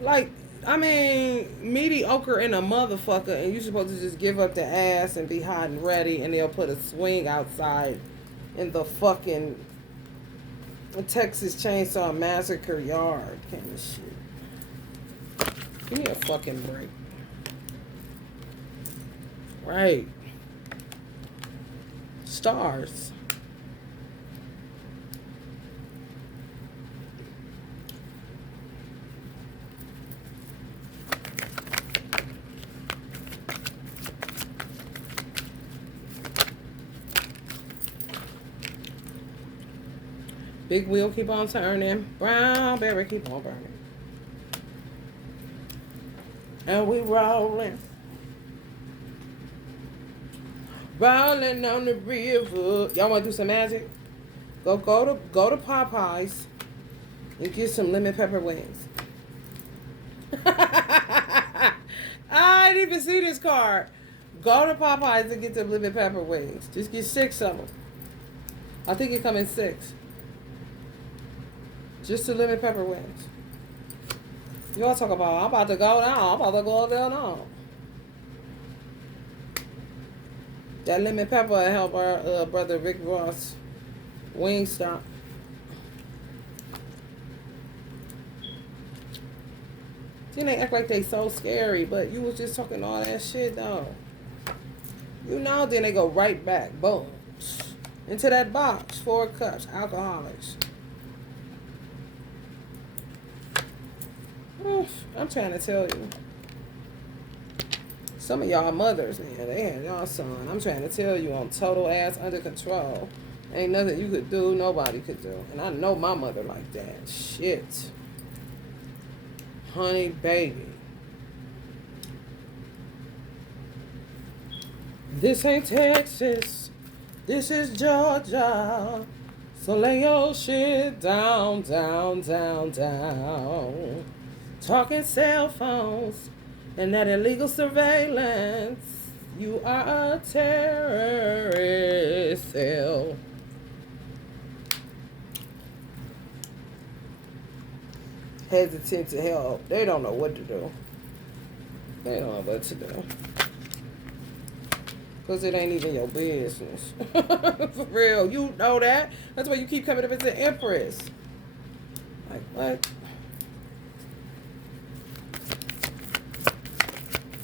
Like, I mean, mediocre in a motherfucker, and you supposed to just give up the ass and be hot and ready, and they'll put a swing outside in the fucking Texas Chainsaw Massacre yard kind of shit. Give me a fucking break. Right. Stars. Big wheel keep on turning. Brown berry keep on burning. And we rolling. Rolling on the river. Y'all want to do some magic? Go to Popeyes and get some lemon pepper wings. I didn't even see this card. Go to Popeyes and get the lemon pepper wings. Just get 6 of them. I think it come in 6. Just the lemon pepper wings. You all talk about, I'm about to go down. I'm about to go down now. That lemon pepper will help our brother Rick Ross Wingstop. Then they act like they so scary, but you was just talking all that shit though. You know, then they go right back, boom, into that box, 4 cups, alcoholics. Oof, I'm trying to tell you. Some of y'all mothers, man, they had y'all son. I'm trying to tell you, I'm total ass under control. Ain't nothing you could do, nobody could do. And I know my mother like that. Shit. Honey, baby. This ain't Texas. This is Georgia. So lay your shit down, down, down, down. Talking cell phones and that illegal surveillance. You are a terrorist cell. Hesitant to help. They don't know what to do. They don't know what to do. Because it ain't even your business. For real. You know that. That's why you keep coming up as an empress. Like, what?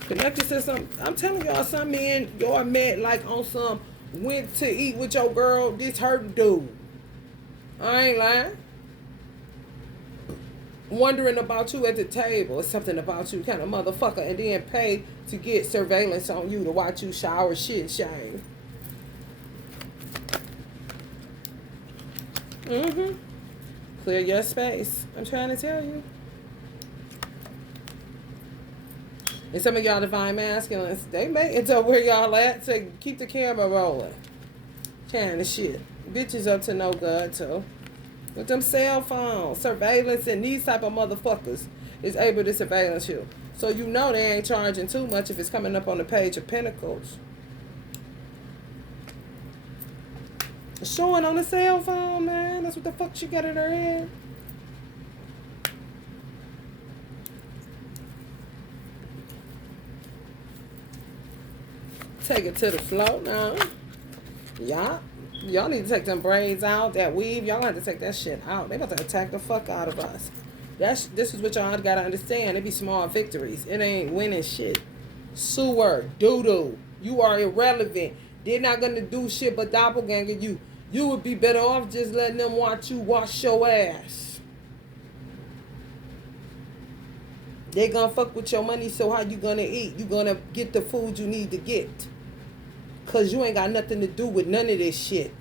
Connected to some. I'm telling y'all, some men y'all met like on some went to eat with your girl. This her dude. I ain't lying. Wondering about you at the table. It's something about you kind of motherfucker. And then pay to get surveillance on you to watch you shower shit shame. Mm-hmm. Clear your space. I'm trying to tell you. And some of y'all divine masculines, they make it to where y'all at to keep the camera rolling. Kind of shit. Bitches up to no good too. With them cell phones, surveillance, and these type of motherfuckers is able to surveillance you. So you know they ain't charging too much if it's coming up on the page of Pentacles. Showing on the cell phone, man. That's what the fuck she got in her head. Take it to the floor now. Y'all need to take them braids out, that weave. Y'all have to take that shit out. They about to attack the fuck out of us. This is what y'all gotta understand. It be small victories. It ain't winning shit. Sewer, doo-doo. You are irrelevant. They're not gonna do shit but doppelganger you. You would be better off just letting them watch you wash your ass. They gonna fuck with your money, so how you gonna eat? You gonna get the food you need to get. Cause you ain't got nothing to do with none of this shit.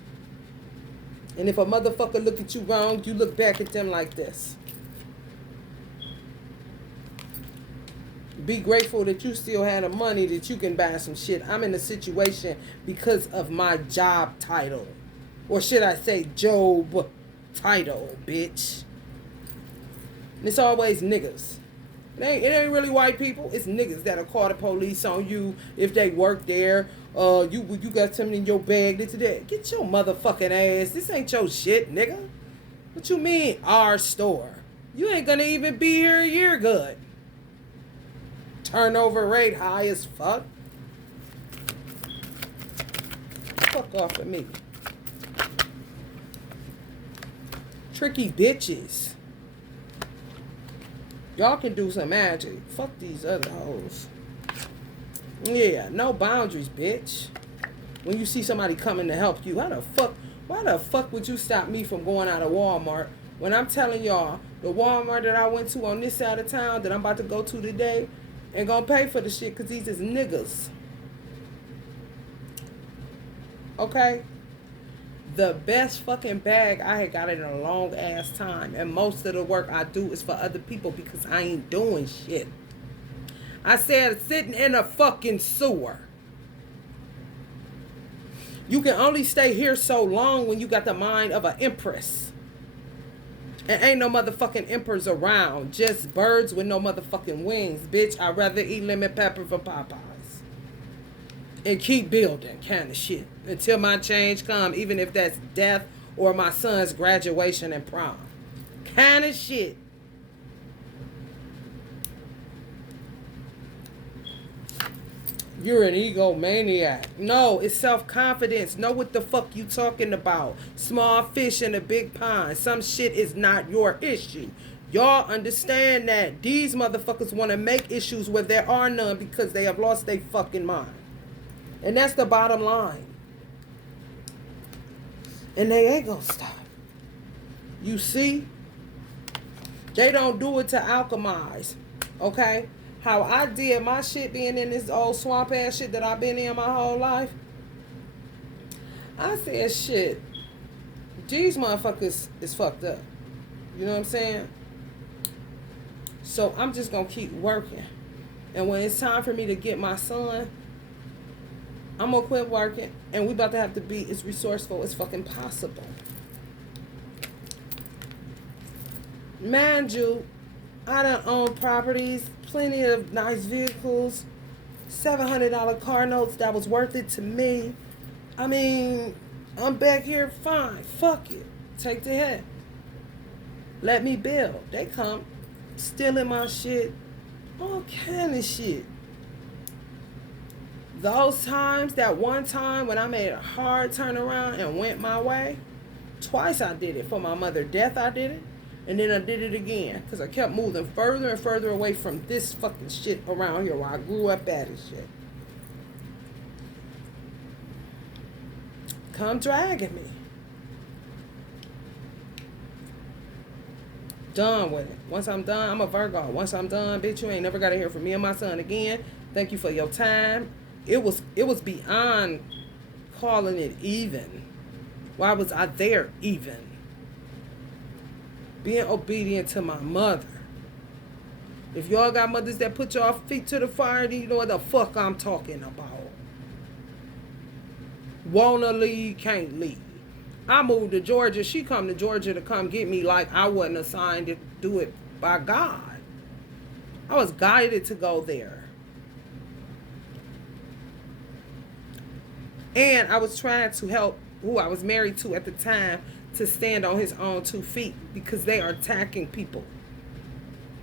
And if a motherfucker look at you wrong, you look back at them like this. Be grateful that you still had the money that you can buy some shit. I'm in a situation because of my job title. Or should I say job title, bitch. And it's always niggas. It ain't really white people. It's niggas that'll call the police on you if they work there. You got something in your bag. This and that. Get your motherfucking ass. This ain't your shit, nigga. What you mean, our store? You ain't gonna even be here a year good. Turnover rate high as fuck. Fuck off of me. Tricky bitches. Y'all can do some magic. Fuck these other hoes. Yeah, no boundaries, bitch. When you see somebody coming to help you, why the fuck would you stop me from going out of Walmart when I'm telling y'all the Walmart that I went to on this side of town that I'm about to go to today ain't gonna pay for the shit because these is niggas. Okay? The best fucking bag I had got in a long ass time. And most of the work I do is for other people because I ain't doing shit. I said sitting in a fucking sewer. You can only stay here so long when you got the mind of an empress. And ain't no motherfucking emperors around. Just birds with no motherfucking wings. Bitch, I'd rather eat lemon pepper from Popeyes. And keep building kind of shit. Until my change come. Even if that's death or my son's graduation and prom. Kind of shit. You're an egomaniac. No, it's self-confidence. Know what the fuck you talking about. Small fish in a big pond. Some shit is not your issue. Y'all understand that these motherfuckers want to make issues where there are none because they have lost their fucking mind. And that's the bottom line. And they ain't gonna stop. You see? They don't do it to alchemize. Okay? How I did my shit being in this old swamp ass shit that I've been in my whole life. I said shit. These motherfuckers is fucked up. You know what I'm saying? So I'm just gonna keep working. And when it's time for me to get my son, I'm gonna quit working. And we about to have to be as resourceful as fucking possible. Mind you, I done own properties, plenty of nice vehicles, $700 car notes that was worth it to me. I mean, I'm back here fine. Fuck it. Take the hit. Let me build. They come stealing my shit. All kind of shit. Those times, that one time when I made a hard turnaround and went my way, twice I did it. For my mother's death, I did it. And then I did it again. Because I kept moving further and further away from this fucking shit around here where I grew up at and shit. Come dragging me. Done with it. Once I'm done, I'm a Virgo. Once I'm done, bitch, you ain't never got to hear from me and my son again. Thank you for your time. It was beyond calling it even. Why was I there even? Being obedient to my mother. If y'all got mothers that put y'all feet to the fire, then you know what the fuck I'm talking about. Wanna leave, can't leave. I moved to Georgia. She come to Georgia to come get me like I wasn't assigned to do it by God. I was guided to go there. And I was trying to help who I was married to at the time to stand on his own 2 feet because they are attacking people.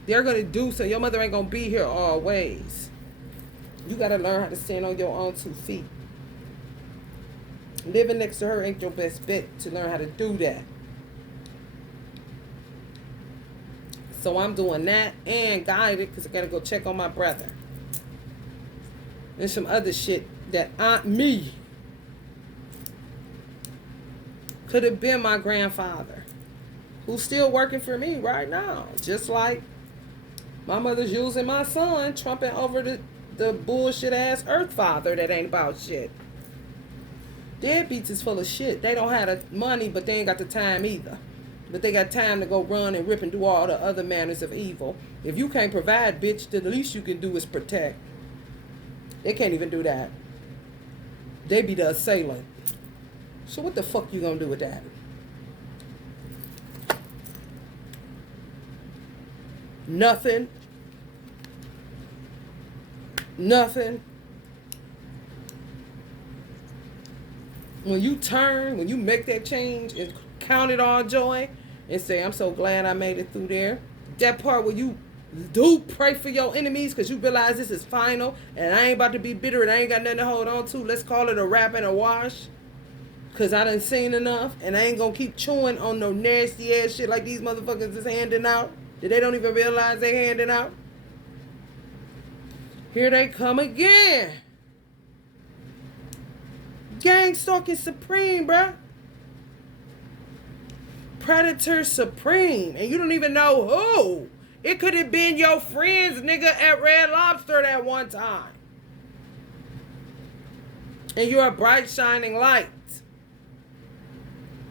They're going to do so. Your mother ain't going to be here always. You got to learn how to stand on your own 2 feet. Living next to her ain't your best bet to learn how to do that. So I'm doing that and guided because I got to go check on my brother. And some other shit that me could have been my grandfather, who's still working for me right now. Just like my mother's using my son, trumping over the bullshit ass earth father that ain't about shit. Deadbeats is full of shit. They don't have the money, but they ain't got the time either. But they got time to go run and rip and do all the other manners of evil. If you can't provide, bitch, the least you can do is protect. They can't even do that. They be the assailant. So what the fuck you gonna do with that? Nothing. Nothing. When you turn, when you make that change and count it all joy and say, I'm so glad I made it through there. That part where you do pray for your enemies because you realize this is final and I ain't about to be bitter and I ain't got nothing to hold on to. Let's call it a wrap and a wash. Because I done seen enough and I ain't going to keep chewing on no nasty ass shit like these motherfuckers is handing out. That they don't even realize they handing out. Here they come again. Gang stalking supreme, bruh. Predator supreme. And you don't even know who. It could have been your friends, nigga, at Red Lobster that one time. And you're a bright, shining light.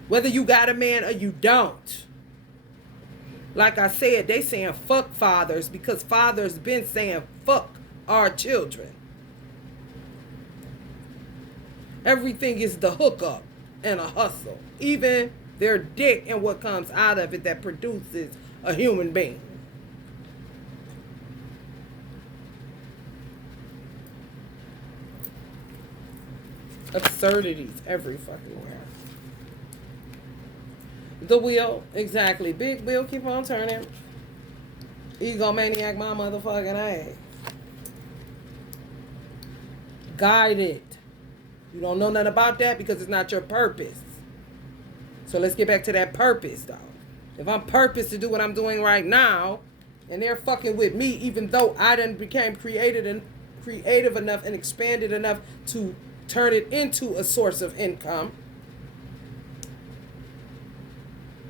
Whether you got a man or you don't. Like I said, they saying fuck fathers because fathers been saying fuck our children. Everything is the hookup and a hustle. Even their dick and what comes out of it that produces a human being. Absurdities every fucking where. The wheel, exactly. Big wheel keep on turning. Egomaniac my motherfucking ass. Guided. You don't know nothing about that because it's not your purpose. So let's get back to that purpose, though. If I'm purpose to do what I'm doing right now, and they're fucking with me, even though I done became creative enough and expanded enough to turn it into a source of income,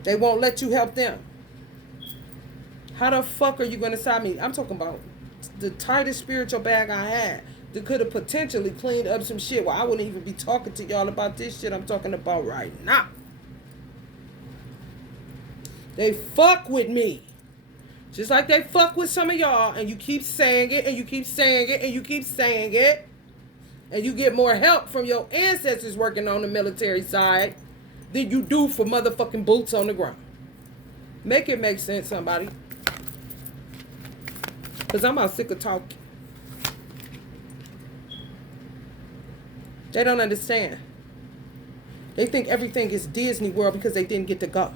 they won't let you help them. How the fuck are you going to stop me? I'm talking about the tightest spiritual bag I had that could have potentially cleaned up some shit where I wouldn't even be talking to y'all about this shit I'm talking about right now. They fuck with me. Just like they fuck with some of y'all, and you keep saying it, and you keep saying it, and you keep saying it, and you get more help from your ancestors working on the military side than you do for motherfucking boots on the ground. Make it make sense, somebody. Because I'm out sick of talking. They don't understand. They think everything is Disney World because they didn't get to go.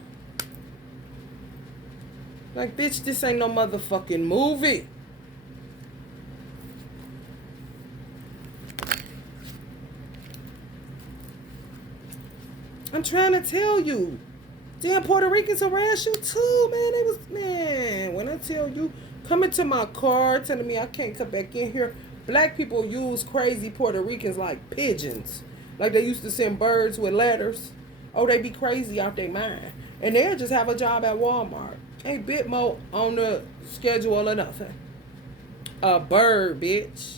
Like, bitch, this ain't no motherfucking movie. I'm trying to tell you. Damn, Puerto Ricans harass you too, man. When I tell you, coming to my car telling me I can't come back in here. Black people use crazy Puerto Ricans like pigeons. Like they used to send birds with letters. Oh, they be crazy out their mind. And they'll just have a job at Walmart. Ain't bit more on the schedule or nothing. A bird, bitch.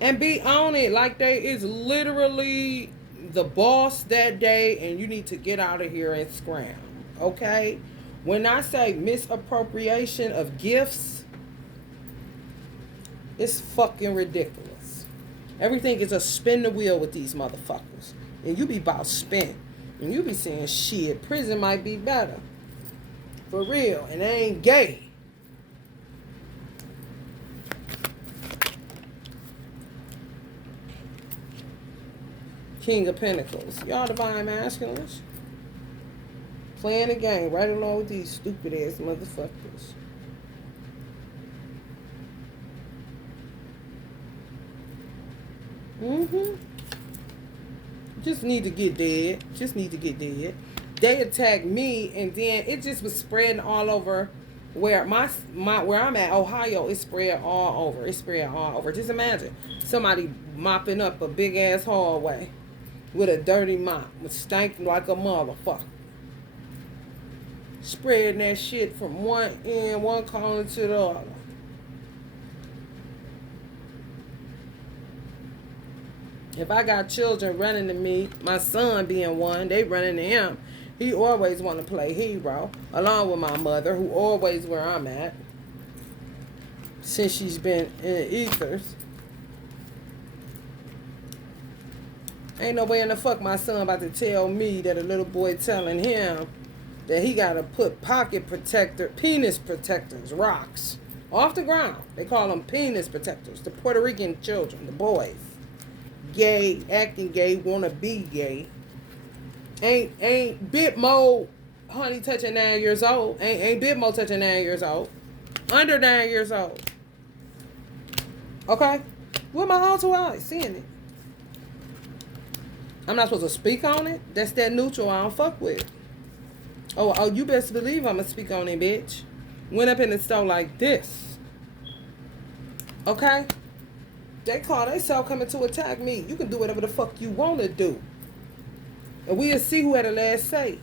And be on it like they is literally the boss that day and you need to get out of here and scram. Okay? When I say misappropriation of gifts, it's fucking ridiculous. Everything is a spin the wheel with these motherfuckers. And you be about spin. And you be saying, shit, prison might be better. For real. And they ain't gay. King of Pentacles. Y'all divine masculines. Playing the game right along with these stupid ass motherfuckers. Just need to get dead. They attacked me, and then it just was spreading all over where where I'm at, Ohio. It spread all over. Just imagine somebody mopping up a big ass hallway with a dirty mop, with stank like a motherfucker. Spreading that shit from one corner to the other. If I got children running to me, my son being one, they running to him. He always want to play hero, along with my mother, who always where I'm at, since she's been in ethers. Ain't no way in the fuck my son about to tell me that a little boy telling him that he got to put penis protectors, rocks, off the ground. They call them penis protectors. The Puerto Rican children, the boys. Gay, acting gay, wanna be gay. Ain't bit mo honey touching 9 years old. Ain't bit mo touching 9 years old. Under 9 years old. Okay? With my own two eyes, seeing it. I'm not supposed to speak on it. That's that neutral I don't fuck with. Oh, you best believe I'm gonna speak on it, bitch. Went up in the store like this. Okay? They call themselves coming to attack me. You can do whatever the fuck you want to do. And we'll see who had the last say.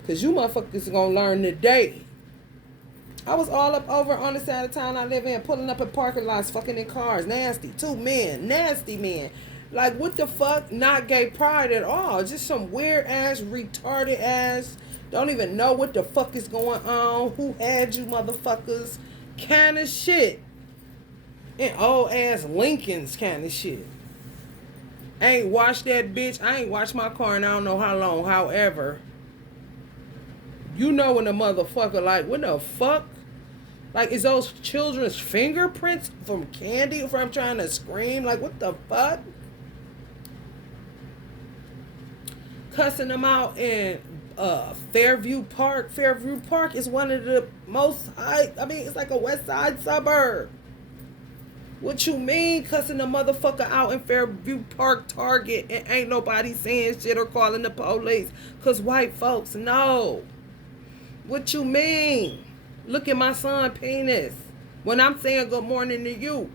Because you motherfuckers are going to learn today. I was all up over on the side of town I live in, pulling up at parking lots, fucking in cars. Nasty. 2 men. Nasty men. Like, what the fuck? Not gay pride at all. Just some weird ass, retarded ass. Don't even know what the fuck is going on. Who had you motherfuckers? Kind of shit. and old ass Lincolns kind of shit. I ain't washed that bitch. I ain't washed my car in I don't know how long. However, you know when the motherfucker like, what the fuck? Like, is those children's fingerprints from candy from trying to scream? Like, what the fuck? Cussing them out in Fairview Park. Fairview Park is one of the most it's like a west side suburb. What you mean cussing the motherfucker out in Fairview Park Target and ain't nobody saying shit or calling the police? Because white folks know. What you mean? Look at my son penis when I'm saying good morning to you.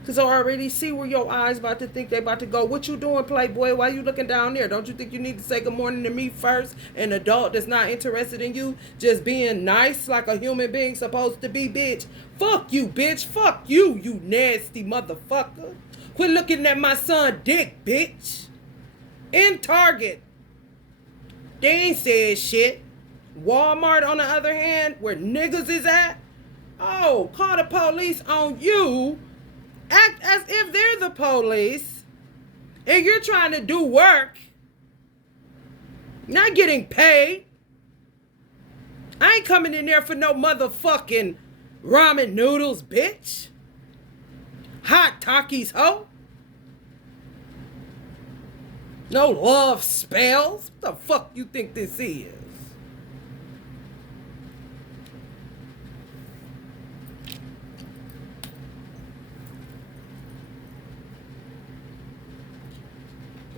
Because I already see where your eyes about to think they about to go. What you doing, Playboy? Why you looking down there? Don't you think you need to say good morning to me first? An adult that's not interested in you just being nice like a human being supposed to be, bitch. Fuck you, bitch. Fuck you, you nasty motherfucker. Quit looking at my son dick, bitch. In Target. They ain't said shit. Walmart, on the other hand, where niggas is at, oh, call the police on you, act as if they're the police, and you're trying to do work, not getting paid. I ain't coming in there for no motherfucking ramen noodles, bitch. Hot Takis, ho. No love spells. What the fuck you think this is?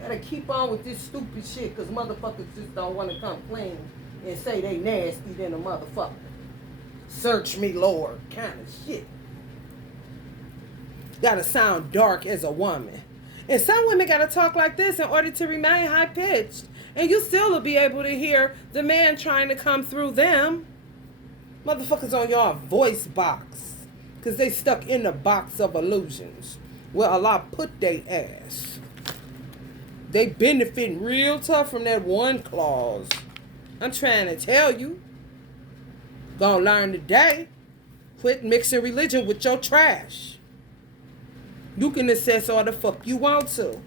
Gotta keep on with this stupid shit because motherfuckers just don't want to come clean and say they nasty than a motherfucker. Search me, Lord, kind of shit. Gotta sound dark as a woman. And some women gotta talk like this in order to remain high pitched. And you still will be able to hear the man trying to come through them. Motherfuckers on y'all voice box. Because they stuck in the box of illusions. Where Allah put they ass. They benefiting real tough from that one clause. I'm trying to tell you. Gonna learn today. Quit mixing religion with your trash. You can assess all the fuck you want to.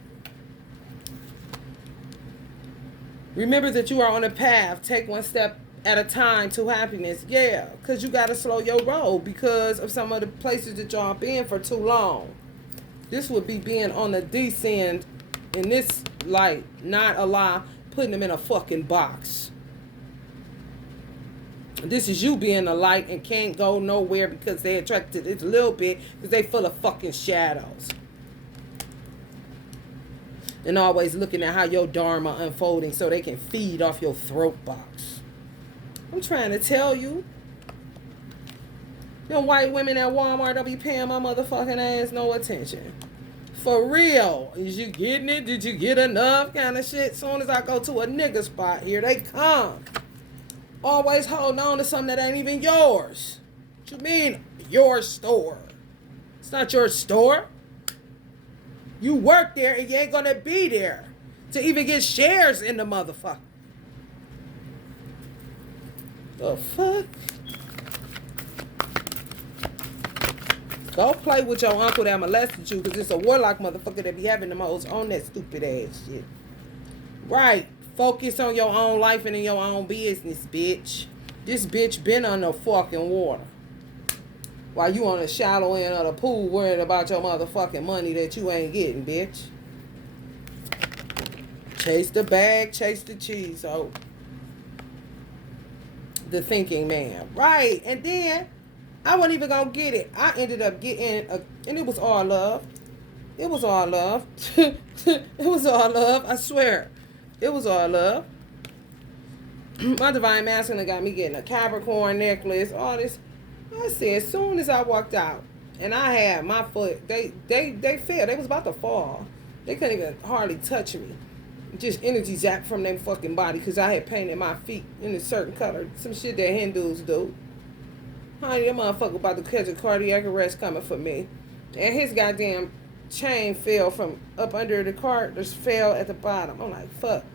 Remember that you are on a path. Take one step at a time to happiness. Yeah, because you got to slow your roll because of some of the places that y'all been for too long. This would be being on the descend in this light, not Allah putting them in a fucking box. This is you being a light and can't go nowhere because they attracted it a little bit because they full of fucking shadows. And always looking at how your dharma unfolding so they can feed off your throat box. I'm trying to tell you. Them white women at Walmart don't be paying my motherfucking ass no attention. For real. Is you getting it? Did you get enough? Kind of shit. Soon as I go to a nigga spot, here they come. Always holding on to something that ain't even yours. What you mean, your store? It's not your store. You work there and you ain't gonna be there to even get shares in the motherfucker. The fuck? Go play with your uncle that molested you because it's a warlock motherfucker that be having the most on that stupid ass shit. Right. Focus on your own life and in your own business, bitch. This bitch been on the fucking water. While you on the shallow end of the pool worrying about your motherfucking money that you ain't getting, bitch. Chase the bag, chase the cheese, oh. The thinking man. Right. And then, I wasn't even gonna get it. I ended up getting, and it was all love. It was all love. It was all love, I swear. It was all love. My divine masculine got me getting a Capricorn necklace, all this. I said, as soon as I walked out, and I had my foot, they fell. They was about to fall. They couldn't even hardly touch me. Just energy zapped from their fucking body because I had painted my feet in a certain color. Some shit that Hindus do. Honey, that motherfucker about to catch a cardiac arrest coming for me. And his goddamn chain fell from up under the cart, just fell at the bottom. I'm like, fuck.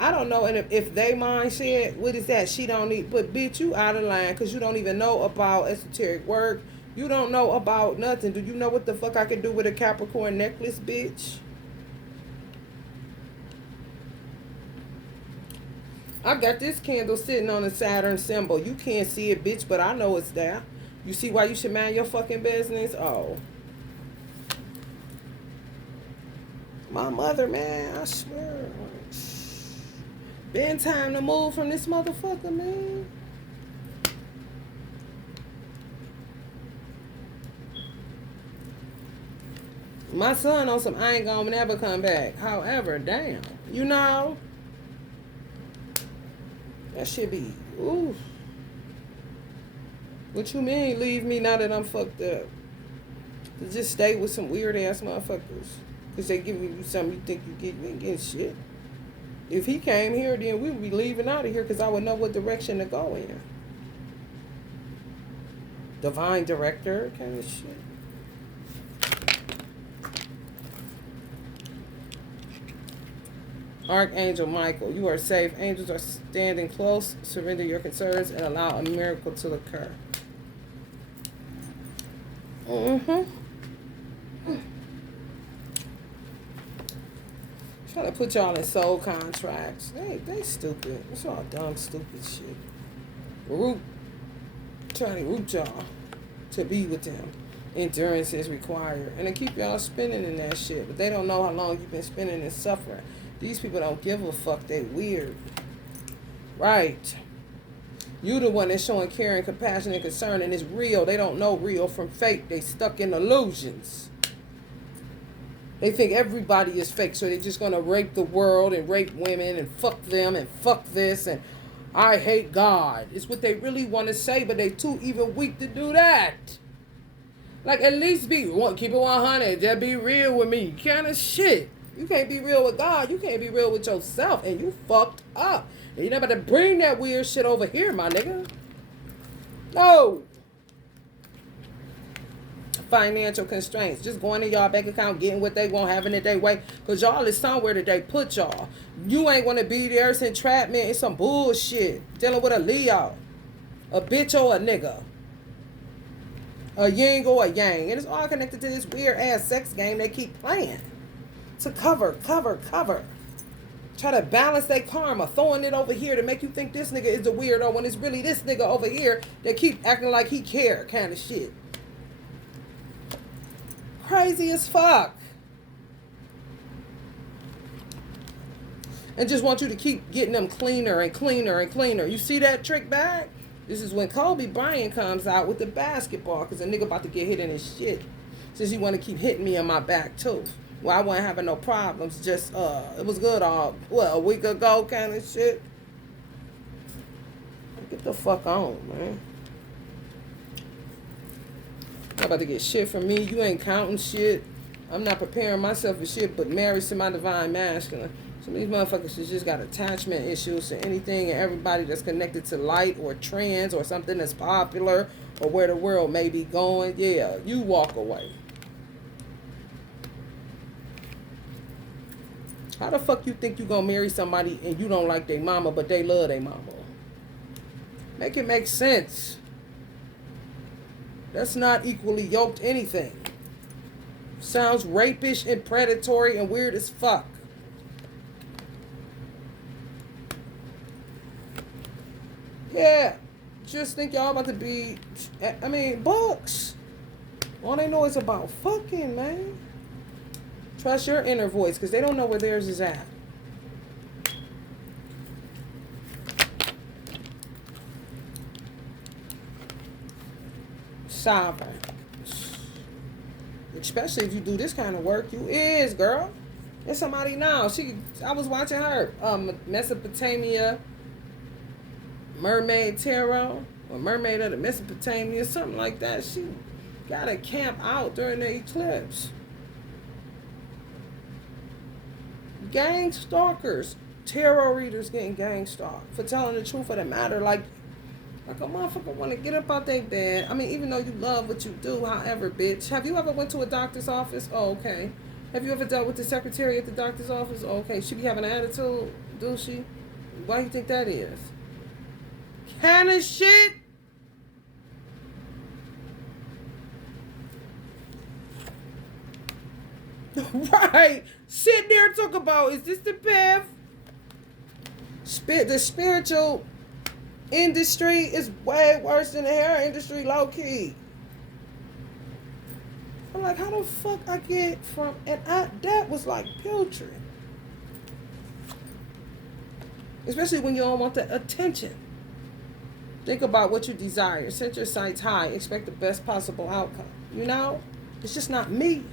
I don't know, and if they mind said, what is that? She don't need, but bitch, you out of line because you don't even know about esoteric work. You don't know about nothing. Do you know what the fuck I can do with a Capricorn necklace, bitch? I got this candle sitting on a Saturn symbol. You can't see it, bitch, but I know it's there. You see why you should mind your fucking business? Oh. My mother, man, I swear. Been time to move from this motherfucker, man. My son on some I ain't gonna never come back. However, damn. You know? That should be, ooh. What you mean, leave me now that I'm fucked up? To just stay with some weird ass motherfuckers. Because they giving you something you think you get, you ain't getting shit. If he came here, then we would be leaving out of here because I would know what direction to go in. Divine director kind of shit. Archangel Michael, you are safe. Angels are standing close. Surrender your concerns and allow a miracle to occur. Trying to put y'all in soul contracts. They stupid. It's all dumb, stupid shit. Trying to root y'all to be with them. Endurance is required. And they keep y'all spinning in that shit. But they don't know how long you've been spinning in suffering. These people don't give a fuck. They weird. Right. You the one that's showing care and compassion and concern, and it's real. They don't know real from fake. They stuck in illusions. They think everybody is fake, so they're just going to rape the world and rape women and fuck them and fuck this and I hate God. It's what they really want to say, but they too even weak to do that. Like, at least keep it 100. Just be real with me. Kind of shit. You can't be real with God. You can't be real with yourself. And you fucked up. And you're not about to bring that weird shit over here, my nigga. No. Financial constraints. Just going in y'all bank account, getting what they want, having it their way. Because y'all is somewhere that they put y'all. You ain't want to be there. It's entrapment. It's some bullshit. Dealing with a Leo. A bitch or a nigga. A yin or a yang. And it's all connected to this weird ass sex game they keep playing. To cover. Try to balance their karma, throwing it over here to make you think this nigga is a weirdo when it's really this nigga over here that keep acting like he care kind of shit. Crazy as fuck. And just want you to keep getting them cleaner and cleaner and cleaner. You see that trick bag? This is when Kobe Bryant comes out with the basketball because a nigga about to get hit in his shit. Says he want to keep hitting me in my back too. Well, I wasn't having no problems. Just, it was good a week ago kind of shit. Get the fuck on, man. I'm about to get shit from me. You ain't counting shit. I'm not preparing myself for shit, but married to my divine masculine. Some of these motherfuckers just got attachment issues to anything and everybody that's connected to light or trends or something that's popular or where the world may be going. Yeah, you walk away. How the fuck you think you gonna marry somebody and you don't like their mama, but they love their mama? Make it make sense. That's not equally yoked anything. Sounds rapish and predatory and weird as fuck. Yeah. Just think y'all about to be, books. All they know is about fucking, man. Trust your inner voice, because they don't know where theirs is at. Sovereign. Especially if you do this kind of work. You is, girl. There's somebody now. I was watching her. Mesopotamia Mermaid Tarot. Or Mermaid of the Mesopotamia. Something like that. She got a camp out during the eclipse. Gang stalkers, tarot readers getting gang stalked for telling the truth of the matter. Like a motherfucker want to get up out their bed. Even though you love what you do, however, bitch. Have you ever went to a doctor's office? Oh, okay. Have you ever dealt with the secretary at the doctor's office? Oh, okay. She be having an attitude, do she? Why do you think that is? Kind of shit. Right. Sit there and talk about, is this the path? The spiritual industry is way worse than the hair industry, low key. I'm like, how the fuck I get from, and that was like pilchering. Especially when you don't want the attention. Think about what you desire. Set your sights high. Expect the best possible outcome. You know? It's just not me.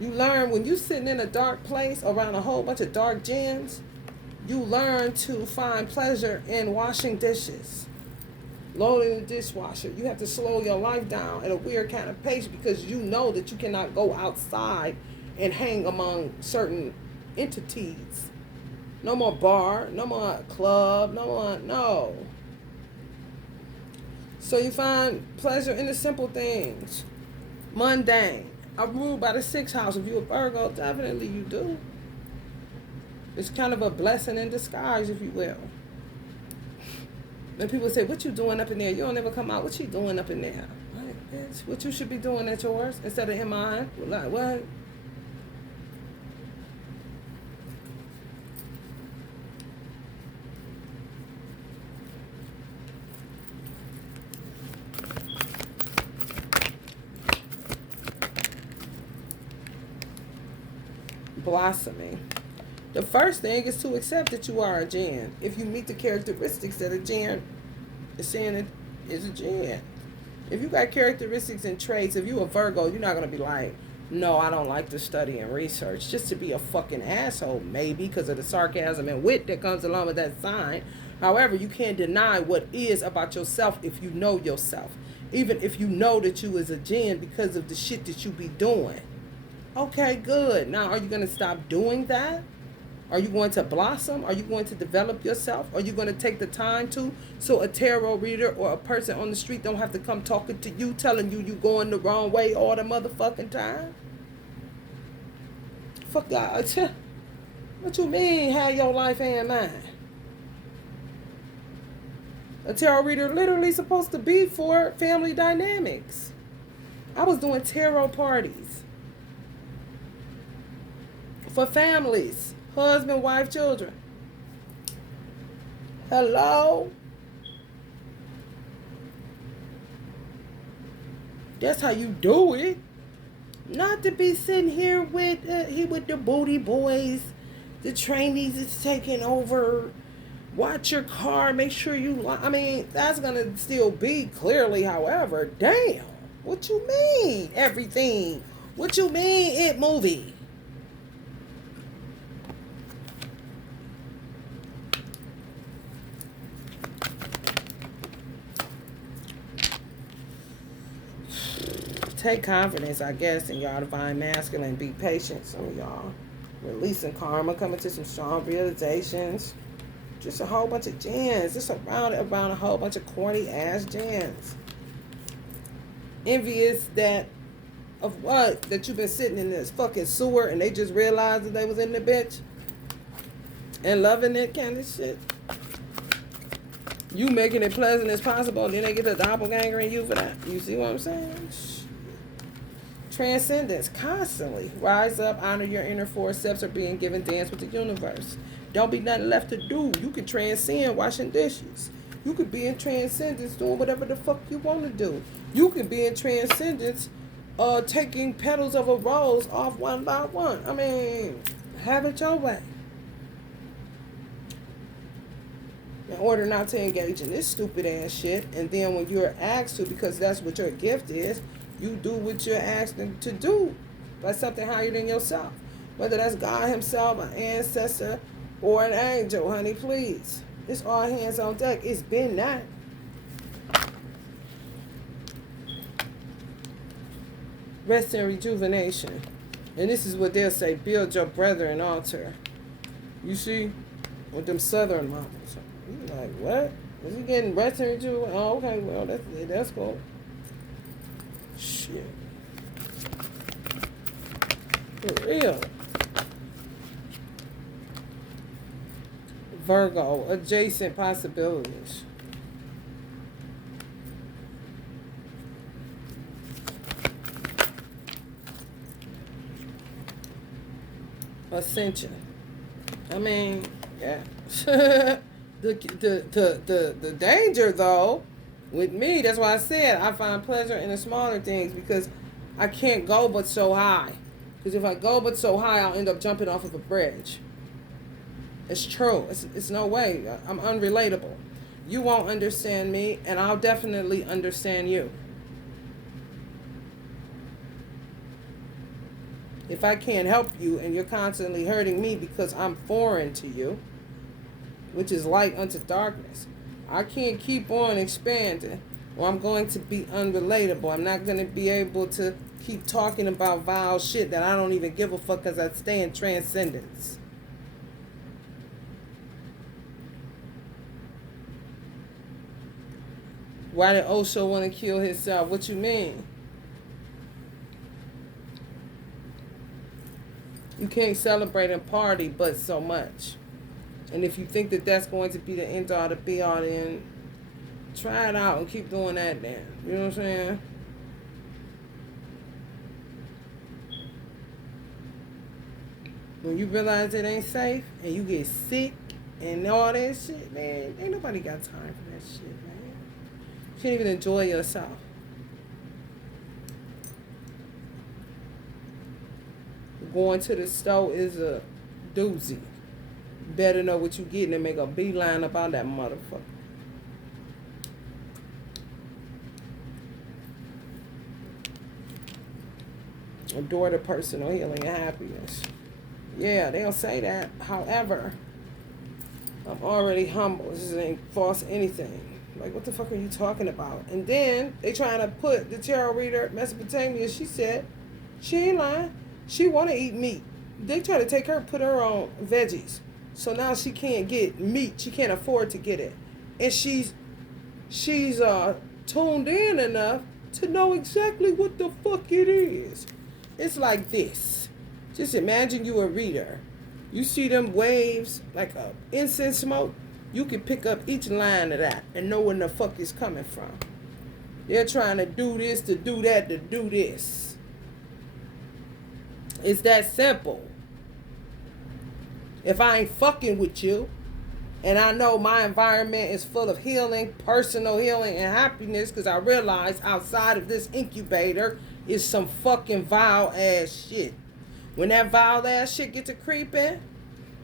You learn when you're sitting in a dark place around a whole bunch of dark gens, you learn to find pleasure in washing dishes, loading the dishwasher. You have to slow your life down at a weird kind of pace because you know that you cannot go outside and hang among certain entities. No more bar, no more club, no. So you find pleasure in the simple things, mundane. I'm ruled by the sixth house. If you're a Virgo, definitely you do. It's kind of a blessing in disguise, if you will. When people say, what you doing up in there? You don't ever come out. What you doing up in there? Like, bitch, what you should be doing at yours instead of in mine? Like, what? Blossoming. The first thing is to accept that you are a Jan. If you meet the characteristics that a Jan is saying it is a Jan. If you got characteristics and traits, if you a Virgo, you're not going to be like, no, I don't like to study and research. Just to be a fucking asshole, maybe, because of the sarcasm and wit that comes along with that sign. However, you can't deny what is about yourself if you know yourself. Even if you know that you is a Jan because of the shit that you be doing. Okay, good. Now, are you going to stop doing that? Are you going to blossom? Are you going to develop yourself? Are you going to take the time to, so a tarot reader or a person on the street don't have to come talking to you, telling you you going the wrong way all the motherfucking time? Fuck God. What you mean, have your life and mine? A tarot reader literally supposed to be for family dynamics. I was doing tarot parties for families, husband, wife, children. Hello? That's how you do it. Not to be sitting here with the booty boys, the trainees is taking over. Watch your car, make sure you. I mean, that's gonna still be clearly. However, damn, what you mean everything? What you mean it movie? Take confidence, I guess, in y'all divine masculine. Be patient, some of y'all. Releasing karma, coming to some strong realizations. Just a whole bunch of gens. Just around a whole bunch of corny ass gens. Envious that of what? That you've been sitting in this fucking sewer and they just realized that they was in the bitch. And loving it kind of shit. You making it pleasant as possible, then they get a doppelganger in you for that. You see what I'm saying? Transcendence, constantly. Rise up, honor your inner four steps, are being given dance with the universe. Don't be nothing left to do. You can transcend washing dishes. You could be in transcendence doing whatever the fuck you want to do. You could be in transcendence taking petals of a rose off one by one. I mean, have it your way. In order not to engage in this stupid ass shit, and then when you're asked to, because that's what your gift is, you do what you're asked to do by something higher than yourself. Whether that's God himself, an ancestor, or an angel, honey, please. It's all hands on deck. It's been that. Rest and rejuvenation. And this is what they'll say, build your brethren altar. You see? With them southern mamas. You like, what? Is he getting rest and rejuvenation? Oh, okay, well, that's cool. Shit. For real. Virgo, adjacent possibilities. ascension. I mean, yeah. The danger though, with me, that's why I said I find pleasure in the smaller things because I can't go but so high. Because if I go but so high, I'll end up jumping off of a bridge. It's true. It's no way. I'm unrelatable. You won't understand me, and I'll definitely understand you. If I can't help you and you're constantly hurting me because I'm foreign to you, which is light unto darkness, I can't keep on expanding or I'm going to be unrelatable. I'm not going to be able to keep talking about vile shit that I don't even give a fuck because I stay in transcendence. Why did Osho want to kill himself? What you mean? You can't celebrate and party but so much. And if you think that that's going to be the end all to be all, then try it out and keep doing that then. You know what I'm saying? When you realize it ain't safe and you get sick and all that shit, man, ain't nobody got time for that shit, man. You can't even enjoy yourself. Going to the store is a doozy. Better know what you getting and make a beeline about that motherfucker. Adore the personal healing and happiness. Yeah, they'll say that. However, I'm already humble. This ain't false anything. Like, what the fuck are you talking about? And then they trying to put the tarot reader Mesopotamia. She said she ain't lying. She want to eat meat. They try to take her, put her on veggies. So now she can't get meat. She can't afford to get it. And she's tuned in enough to know exactly what the fuck it is. It's like this. Just imagine you a reader. You see them waves like a incense smoke. You can pick up each line of that and know where the fuck it's coming from. They're trying to do this, to do that, to do this. It's that simple. If I ain't fucking with you, and I know my environment is full of healing, personal healing, and happiness, because I realize outside of this incubator is some fucking vile ass shit. When that vile ass shit gets to creeping,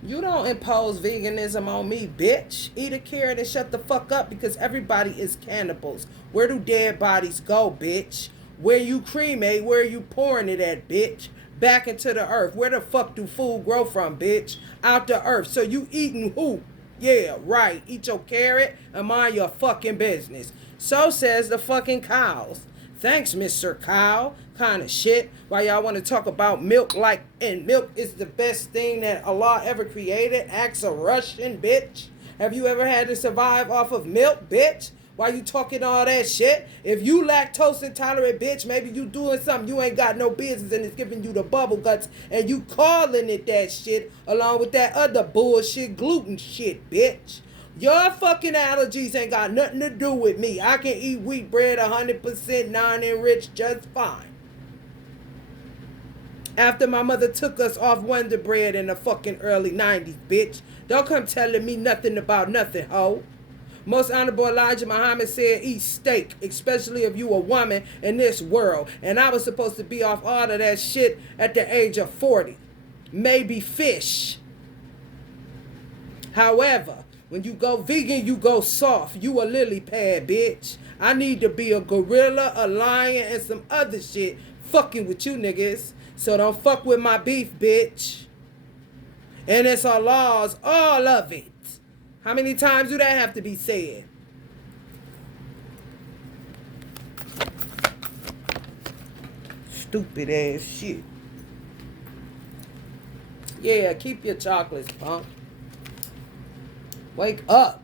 you don't impose veganism on me, bitch. Eat a carrot and shut the fuck up, because everybody is cannibals. Where do dead bodies go, bitch? Where you cremate, where you pouring it at, bitch? Back into the earth. Where the fuck do food grow from, bitch? Out the earth. So you eating who? Yeah, right. Eat your carrot and mind your fucking business. So says the fucking cows. Thanks, Mr. Cow. Kind of shit. Why y'all want to talk about milk like, and milk is the best thing that Allah ever created? Ask a Russian, bitch. Have you ever had to survive off of milk, bitch? Why you talking all that shit? If you lactose intolerant, bitch, maybe you doing something you ain't got no business and it's giving you the bubble guts and you calling it that shit along with that other bullshit gluten shit, bitch. Your fucking allergies ain't got nothing to do with me. I can eat wheat bread 100% non-enriched just fine. After my mother took us off Wonder Bread in the fucking early 90s, bitch. Don't come telling me nothing about nothing, ho. Most Honorable Elijah Muhammad said, eat steak, especially if you a woman in this world. And I was supposed to be off all of that shit at the age of 40. Maybe fish. However, when you go vegan, you go soft. You a lily pad, bitch. I need to be a gorilla, a lion, and some other shit fucking with you niggas. So don't fuck with my beef, bitch. And it's Allah's, all of it. How many times do that have to be said? Stupid ass shit. Yeah, keep your chocolates, punk. Wake up.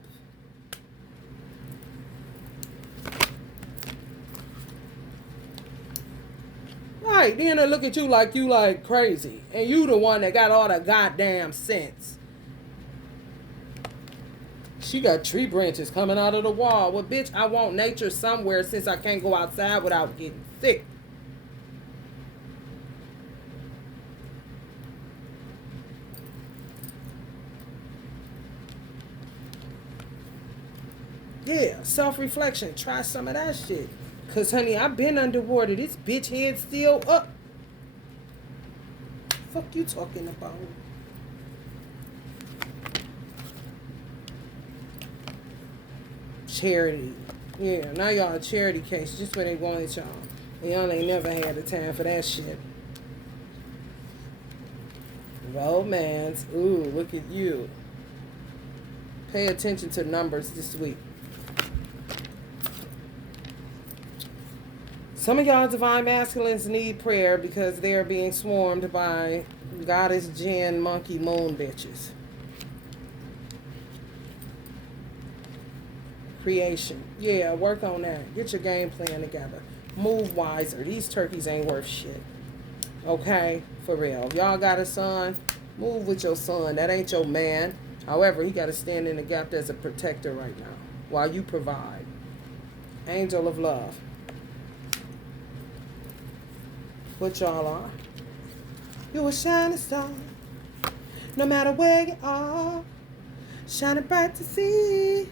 Right, then they look at you like crazy. And you the one that got all the goddamn sense. She got tree branches coming out of the wall. Well, bitch, I want nature somewhere since I can't go outside without getting sick. Yeah, self-reflection. Try some of that shit. Cause honey, I've been underwater. This bitch head still up. Fuck you talking about? Charity. Yeah, now y'all a charity case. Just where they wanted y'all. And y'all ain't never had the time for that shit. Romance. Ooh, look at you. Pay attention to numbers this week. Some of y'all divine masculines need prayer because they are being swarmed by goddess Jen monkey moon bitches. Creation. Yeah, work on that. Get your game plan together. Move wiser. These turkeys ain't worth shit. Okay? For real. If y'all got a son, move with your son. That ain't your man. However, he got to stand in the gap as a protector right now while you provide. Angel of love. What y'all are? You a shining star. No matter where you are. Shining bright to see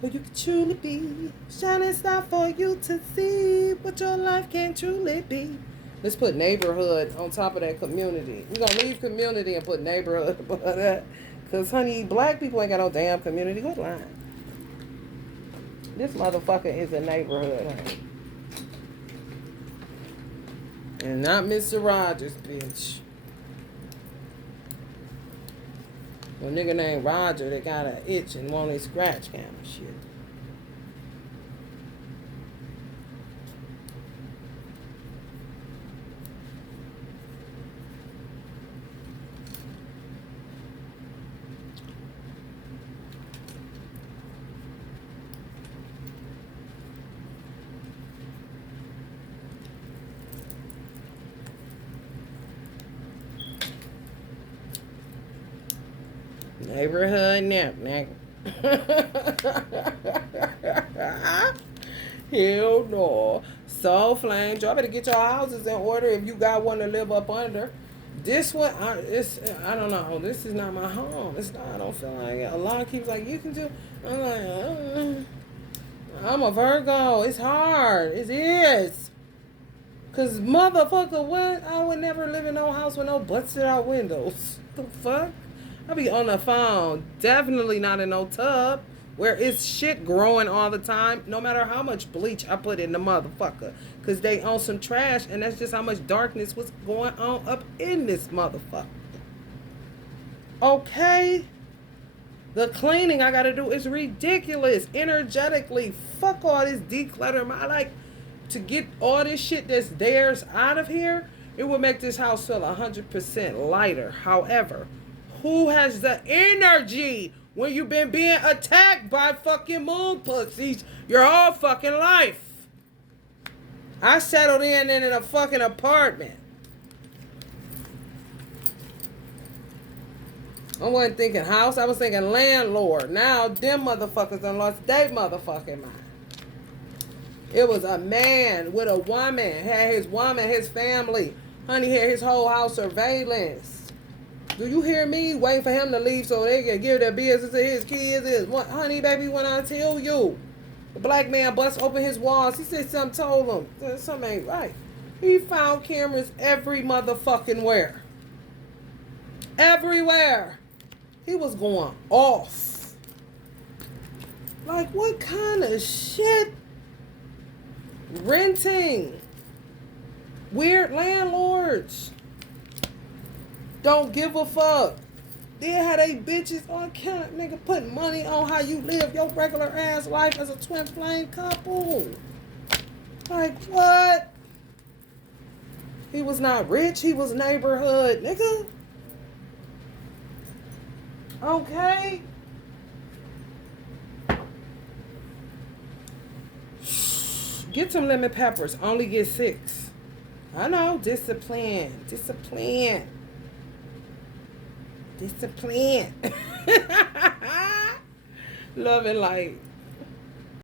who you can truly be. Shining star for you to see what your life can truly be. Let's put neighborhood on top of that community. We're going to leave community and put neighborhood above that. Because, honey, black people ain't got no damn community. Good line. This motherfucker is a neighborhood, honey. And not Mr. Rogers, bitch. A nigga named Roger that got an itch and want his scratch kind of shit. Neighborhood nap, nigga. Hell no. Soul flame. Y'all better get your houses in order if you got one to live up under. This one, I don't know. This is not my home. It's not. I don't feel like it. Allah keeps like, you can do. I'm like, I'm a Virgo. It's hard. It is. Cause motherfucker, what? I would never live in no house with no busted out windows. The fuck? I be on the phone. Definitely not in no tub where it's shit growing all the time. No matter how much bleach I put in the motherfucker. Because they own some trash. And that's just how much darkness was going on up in this motherfucker. Okay? The cleaning I got to do is ridiculous. Energetically. Fuck all this declutter. I like to get all this shit that's theirs out of here. It would make this house feel 100% lighter. However, who has the energy when you've been being attacked by fucking moon pussies your whole fucking life? I settled in a fucking apartment. I wasn't thinking house. I was thinking landlord. Now them motherfuckers done lost their motherfucking mind. It was a man with a woman. Had his woman, his family. Honey had his whole house surveillance. Do you hear me? Waiting for him to leave so they can give their business to his kids. Honey, baby, when I tell you, the black man bust open his walls. He said something, told him. Something ain't right. He found cameras every motherfucking where. Everywhere. He was going off. Like, what kind of shit? Renting. Weird landlords. Don't give a fuck. They had they bitches on account, nigga, putting money on how you live your regular ass life as a twin flame couple. Like, what? He was not rich. He was neighborhood, nigga. Okay. Get some lemon peppers. Only get 6. I know. Discipline. Love and light.